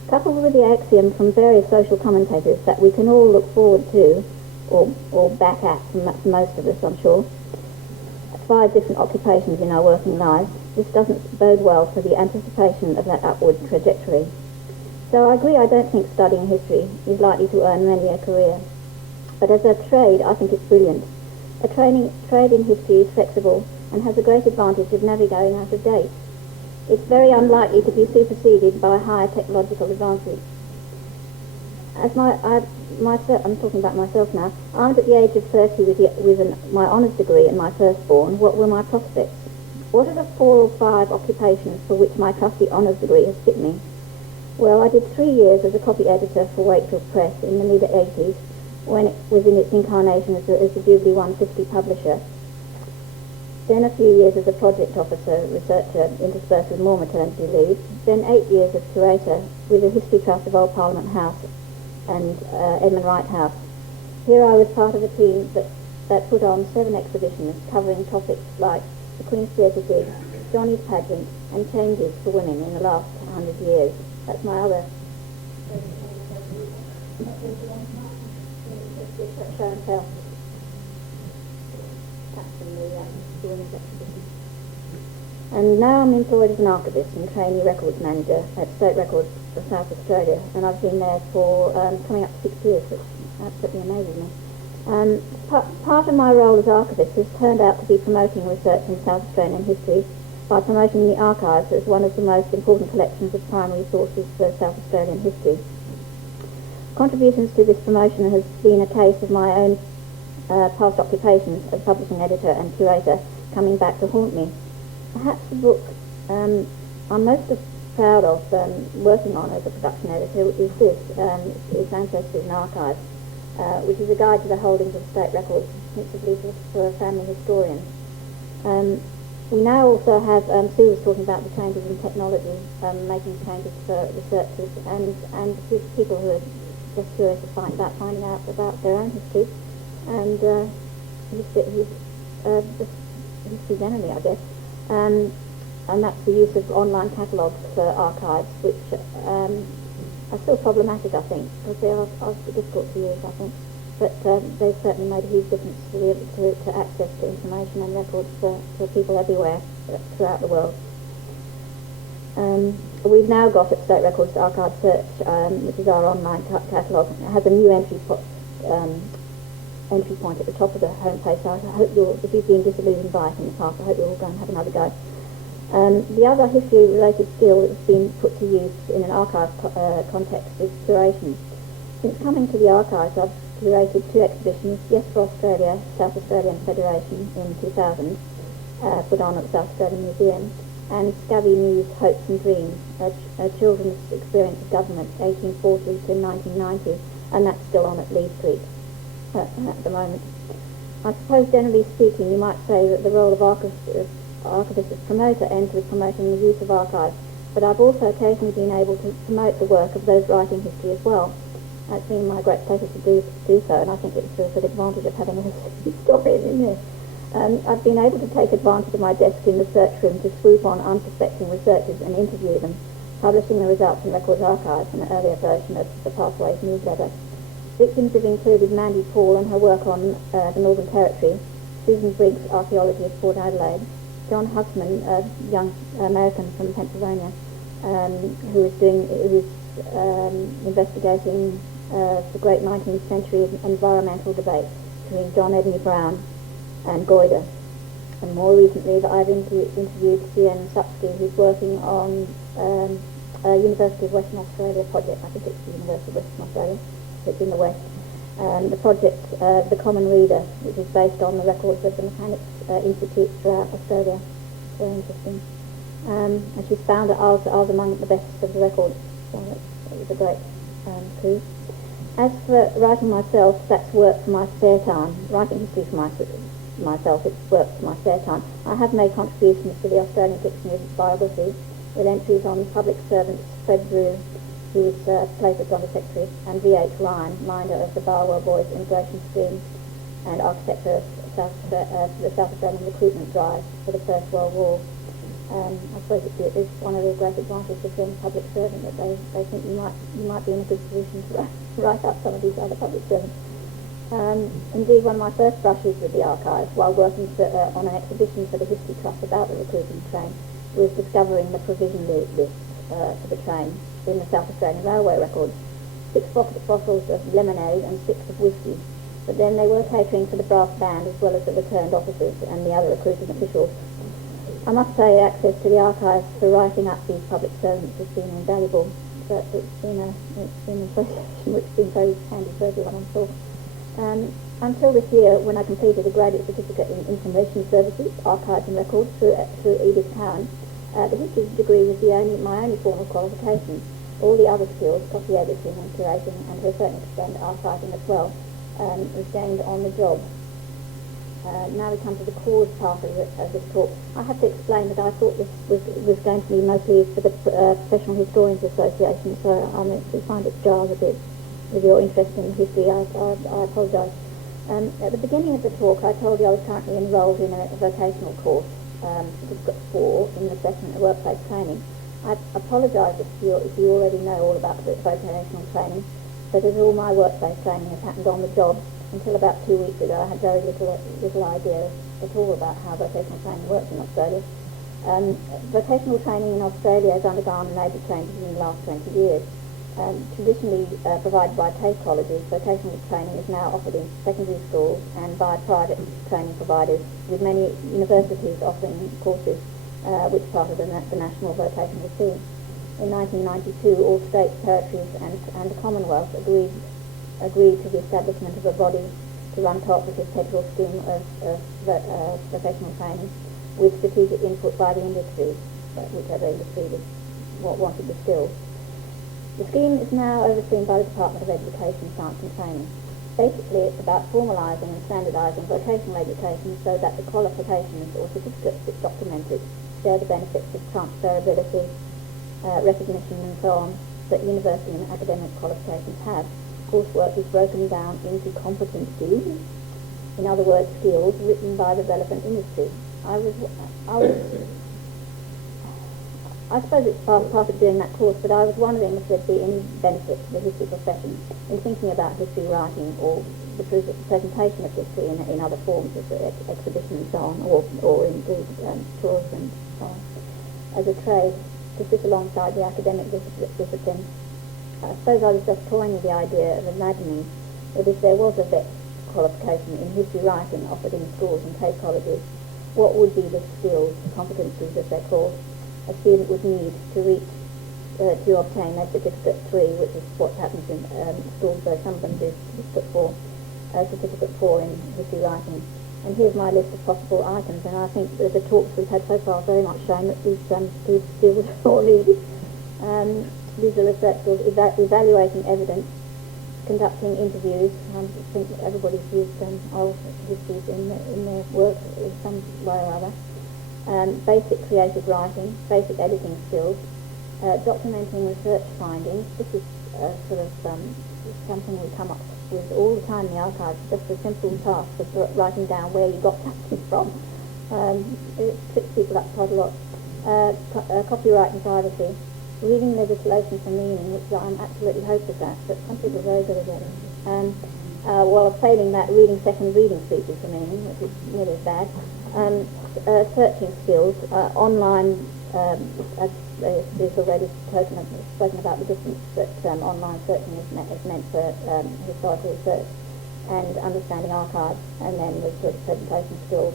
Coupled with the axiom from various social commentators that we can all look forward to, or back at, from most of us I'm sure, 5 different occupations in our working lives, this doesn't bode well for the anticipation of that upward trajectory. So I agree I don't think studying history is likely to earn many a career. But as a trade, I think it's brilliant. A trade in history is flexible and has a great advantage of never going out of date. It's very unlikely to be superseded by higher technological advances. I'm talking about myself now. Armed at the age of 30 with my honours degree and my firstborn, what were my prospects? What are the 4 or 5 occupations for which my trusty honours degree has fit me? Well, I did 3 years as a copy editor for Wakefield Press in the mid-80s, when it was in its incarnation as the Jubilee 150 publisher. Then a few years as a project officer, researcher, interspersed with more maternity leave. Then 8 years as curator with the History Trust of Old Parliament House and Edmund Wright House. Here I was part of a team that put on 7 exhibitions covering topics like the Queen's Theatre Gig, Johnny's Pageant, and changes for women in the last 100 years. That's my other show and tell. That's from the women's exhibition. And now I'm employed as an archivist and trainee records manager at State Records of South Australia, and I've been there for coming up to 6 years, which absolutely amazes me. Part of my role as archivist has turned out to be promoting research in South Australian history by promoting the archives as one of the most important collections of primary sources for South Australian history. Contributions to this promotion has been a case of my own past occupations as publishing editor and curator coming back to haunt me. Perhaps the book I'm most proud of working on as a production editor is this, it's Ancestors in Archives, which is a guide to the holdings of state records, principally for family historians. We now also have, Sue was talking about the changes in technology, making changes for researchers and people who are just curious to finding out about their own history and history generally, I guess. And that's the use of online catalogues for archives, which are still problematic, I think, because they are difficult to use, I think. but they've certainly made a huge difference to access to information and records for people everywhere throughout the world. We've now got at State Records Archive Search, which is our online catalogue. It has a new entry point at the top of the homepage, so I hope if you've been disillusioned by it in the past, I hope you'll go and have another go. The other history-related skill that's been put to use in an archive context is curation. Since coming to the archives, I've curated 2 exhibitions, Yes for Australia, South Australian Federation in 2000, put on at the South Australian Museum, and Scabby News, Hopes and Dreams, a children's experience of government, 1840 to 1990, and that's still on at Lee Street at the moment. I suppose, generally speaking, you might say that the role of archivist as promoter ends with promoting the use of archives, but I've also occasionally been able to promote the work of those writing history as well. It's been my great pleasure to do so, and I think it's a good advantage of having a historian in there. I've been able to take advantage of my desk in the search room to swoop on unsuspecting researchers and interview them, publishing the results in Records Archives, an earlier version of the Pathways newsletter. Victims have included Mandy Paul and her work on the Northern Territory, Susan Briggs' archaeology of Port Adelaide, John Husman, a young American from Pennsylvania, who is investigating the great 19th century environmental debate between John Edney Brown and Goyder. And more recently, I've interviewed Sian Supsky, who's working on a University of Western Australia project. I think it's the University of Western Australia. It's in the West. The project, The Common Reader, which is based on the records of the Mechanics Institute throughout Australia. Very interesting. And she's found that ours among the best of the records. So it was a great coup. As for writing myself, that's work for my spare time. Writing history for myself, it's work for my spare time. I have made contributions to the Australian Dictionary biography with entries on public servants Fred Drew, who was placed as Under Secretary, and V.H. Ryan, minder of the Barwell Boys immigration scheme and architect of the South Australian recruitment drive for the First World War. I suppose it's one of the great advantages of being a public servant, that they think you might be in a good position to write up some of these other public servants. Indeed, one of my first brushes with the archive, while working on an exhibition for the History Trust about the recruiting train, was discovering the provision list for the train in the South Australian Railway records. 6 bottles of lemonade and 6 of whiskey. But then they were catering for the brass band as well as the returned officers and the other recruiting officials. I must say access to the archives for writing up these public servants has been invaluable, but it's been an association which has been very handy for everyone, I'm sure. Until this year, when I completed a graduate certificate in Information Services, Archives and Records through Edith Cowan, the history degree was my only form of qualification. All the other skills, copy editing and curating, and to a certain extent archiving as well, was gained on the job. Now we come to the cause part of this talk. I have to explain that I thought this was going to be mostly for the Professional Historians Association, so I find it jars a bit with your interest in history. I apologise. At the beginning of the talk, I told you I was currently enrolled in a vocational course, Certificate 4 in Assessment and Workplace Training. I apologise if you already know all about the vocational training, but as all my workplace training has happened on the job, until about 2 weeks ago I had very little idea at all about how vocational training works in Australia. Vocational training in Australia has undergone major changes in the last 20 years. Traditionally provided by TAFE colleges, vocational training is now offered in secondary schools and by private training providers, with many universities offering courses which part of the national vocational scheme. In 1992, all states, territories and the Commonwealth agreed to the establishment of a body to run cooperative federal scheme of vocational training with strategic input by the industry, whichever industry wanted the skills. The scheme is now overseen by the Department of Education, Science and Training. Basically, it's about formalising and standardising vocational education so that the qualifications or certificates it's documented share the benefits of transferability, recognition and so on that university and academic qualifications have. Coursework is broken down into competencies, in other words, skills written by the relevant industry. I suppose it's part of doing that course, but I was wondering if there'd be any benefit to the history profession in thinking about history writing or presentation of history in other forms, as exhibition and so on, or indeed tours and so on, as a trade to sit alongside the academic discipline. I suppose I was just toying with the idea of imagining that if there was a vet qualification in history writing offered in schools and trade colleges, what would be the skills, competencies as they're called, a student would need to reach to obtain their certificate 3, which is what happens in schools, though some of them do put for certificate 4 in history writing. And here's my list of possible items, and I think that the talks we've had so far very much shown that these skills are all needed. These are research skills: evaluating evidence, conducting interviews. I think that everybody's used oral histories in their work in some way or other. Basic creative writing, basic editing skills, documenting research findings. This is sort of something we come up with all the time in the archives, just a simple task of writing down where you got something from. It trips people up quite a lot. Copyright and privacy, reading legislation for meaning, which I'm absolutely hopeless at, but some people are very good at it. While failing that, reading second reading speeches for meaning, which is nearly as bad. Searching skills, online, as is already spoken about the difference that online searching is meant for historical research, and understanding archives, and then the sort of presentation skills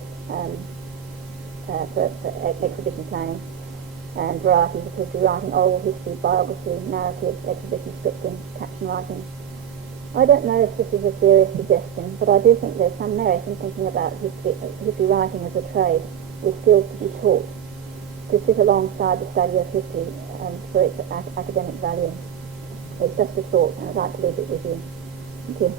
for exhibition planning, and varieties of history writing, oral history, biography, narrative, exhibition scripting, caption writing. I don't know if this is a serious suggestion, but I do think there's some merit in thinking about history writing as a trade with skills to be taught, to sit alongside the study of history for its academic value. It's just a thought, and I'd like to leave it with you. Thank you.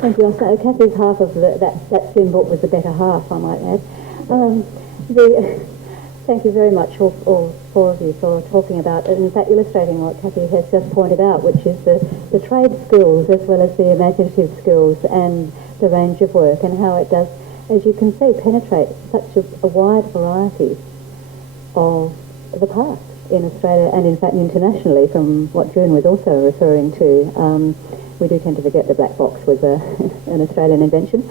Thank you. So Kathy's half of that June book was the better half, I might add. Thank you very much, all four of you, for talking about, and in fact illustrating what Kathy has just pointed out, which is the trade skills as well as the imaginative skills and the range of work, and how it does, as you can see, penetrate such a wide variety of the past in Australia and in fact internationally, from what June was also referring to. We do tend to forget the black box was an Australian invention.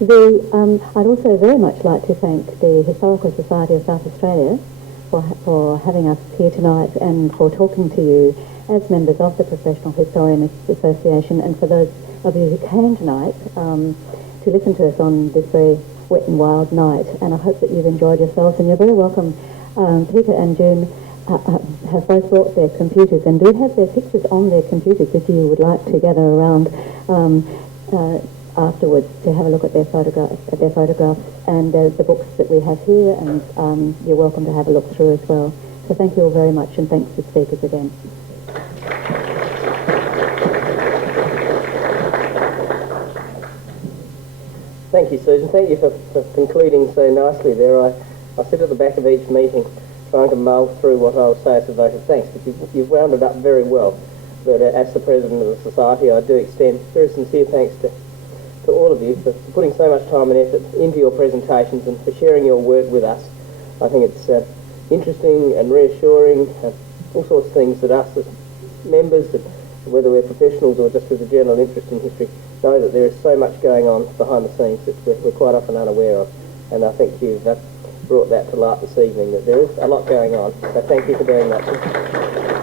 I'd also very much like to thank the Historical Society of South Australia for having us here tonight and for talking to you as members of the Professional Historians Association, and for those of you who came tonight to listen to us on this very wet and wild night. And I hope that you've enjoyed yourselves, and you're very welcome. Peter and June have both brought their computers and do have their pictures on their computers if you would like to gather around afterwards to have a look at their photographs and the books that we have here, and you're welcome to have a look through as well. So thank you all very much, and thanks to the speakers again. Thank you, Susan. Thank you for concluding so nicely there. I sit at the back of each meeting trying to mull through what I'll say as a vote of thanks, but you've wound it up very well. But as the President of the Society, I do extend very sincere thanks to all of you for putting so much time and effort into your presentations and for sharing your work with us. I think it's interesting and reassuring, all sorts of things that us as members, whether we're professionals or just with a general interest in history, know that there is so much going on behind the scenes that we're quite often unaware of. And I think you've brought that to light this evening, that there is a lot going on. So thank you for doing that.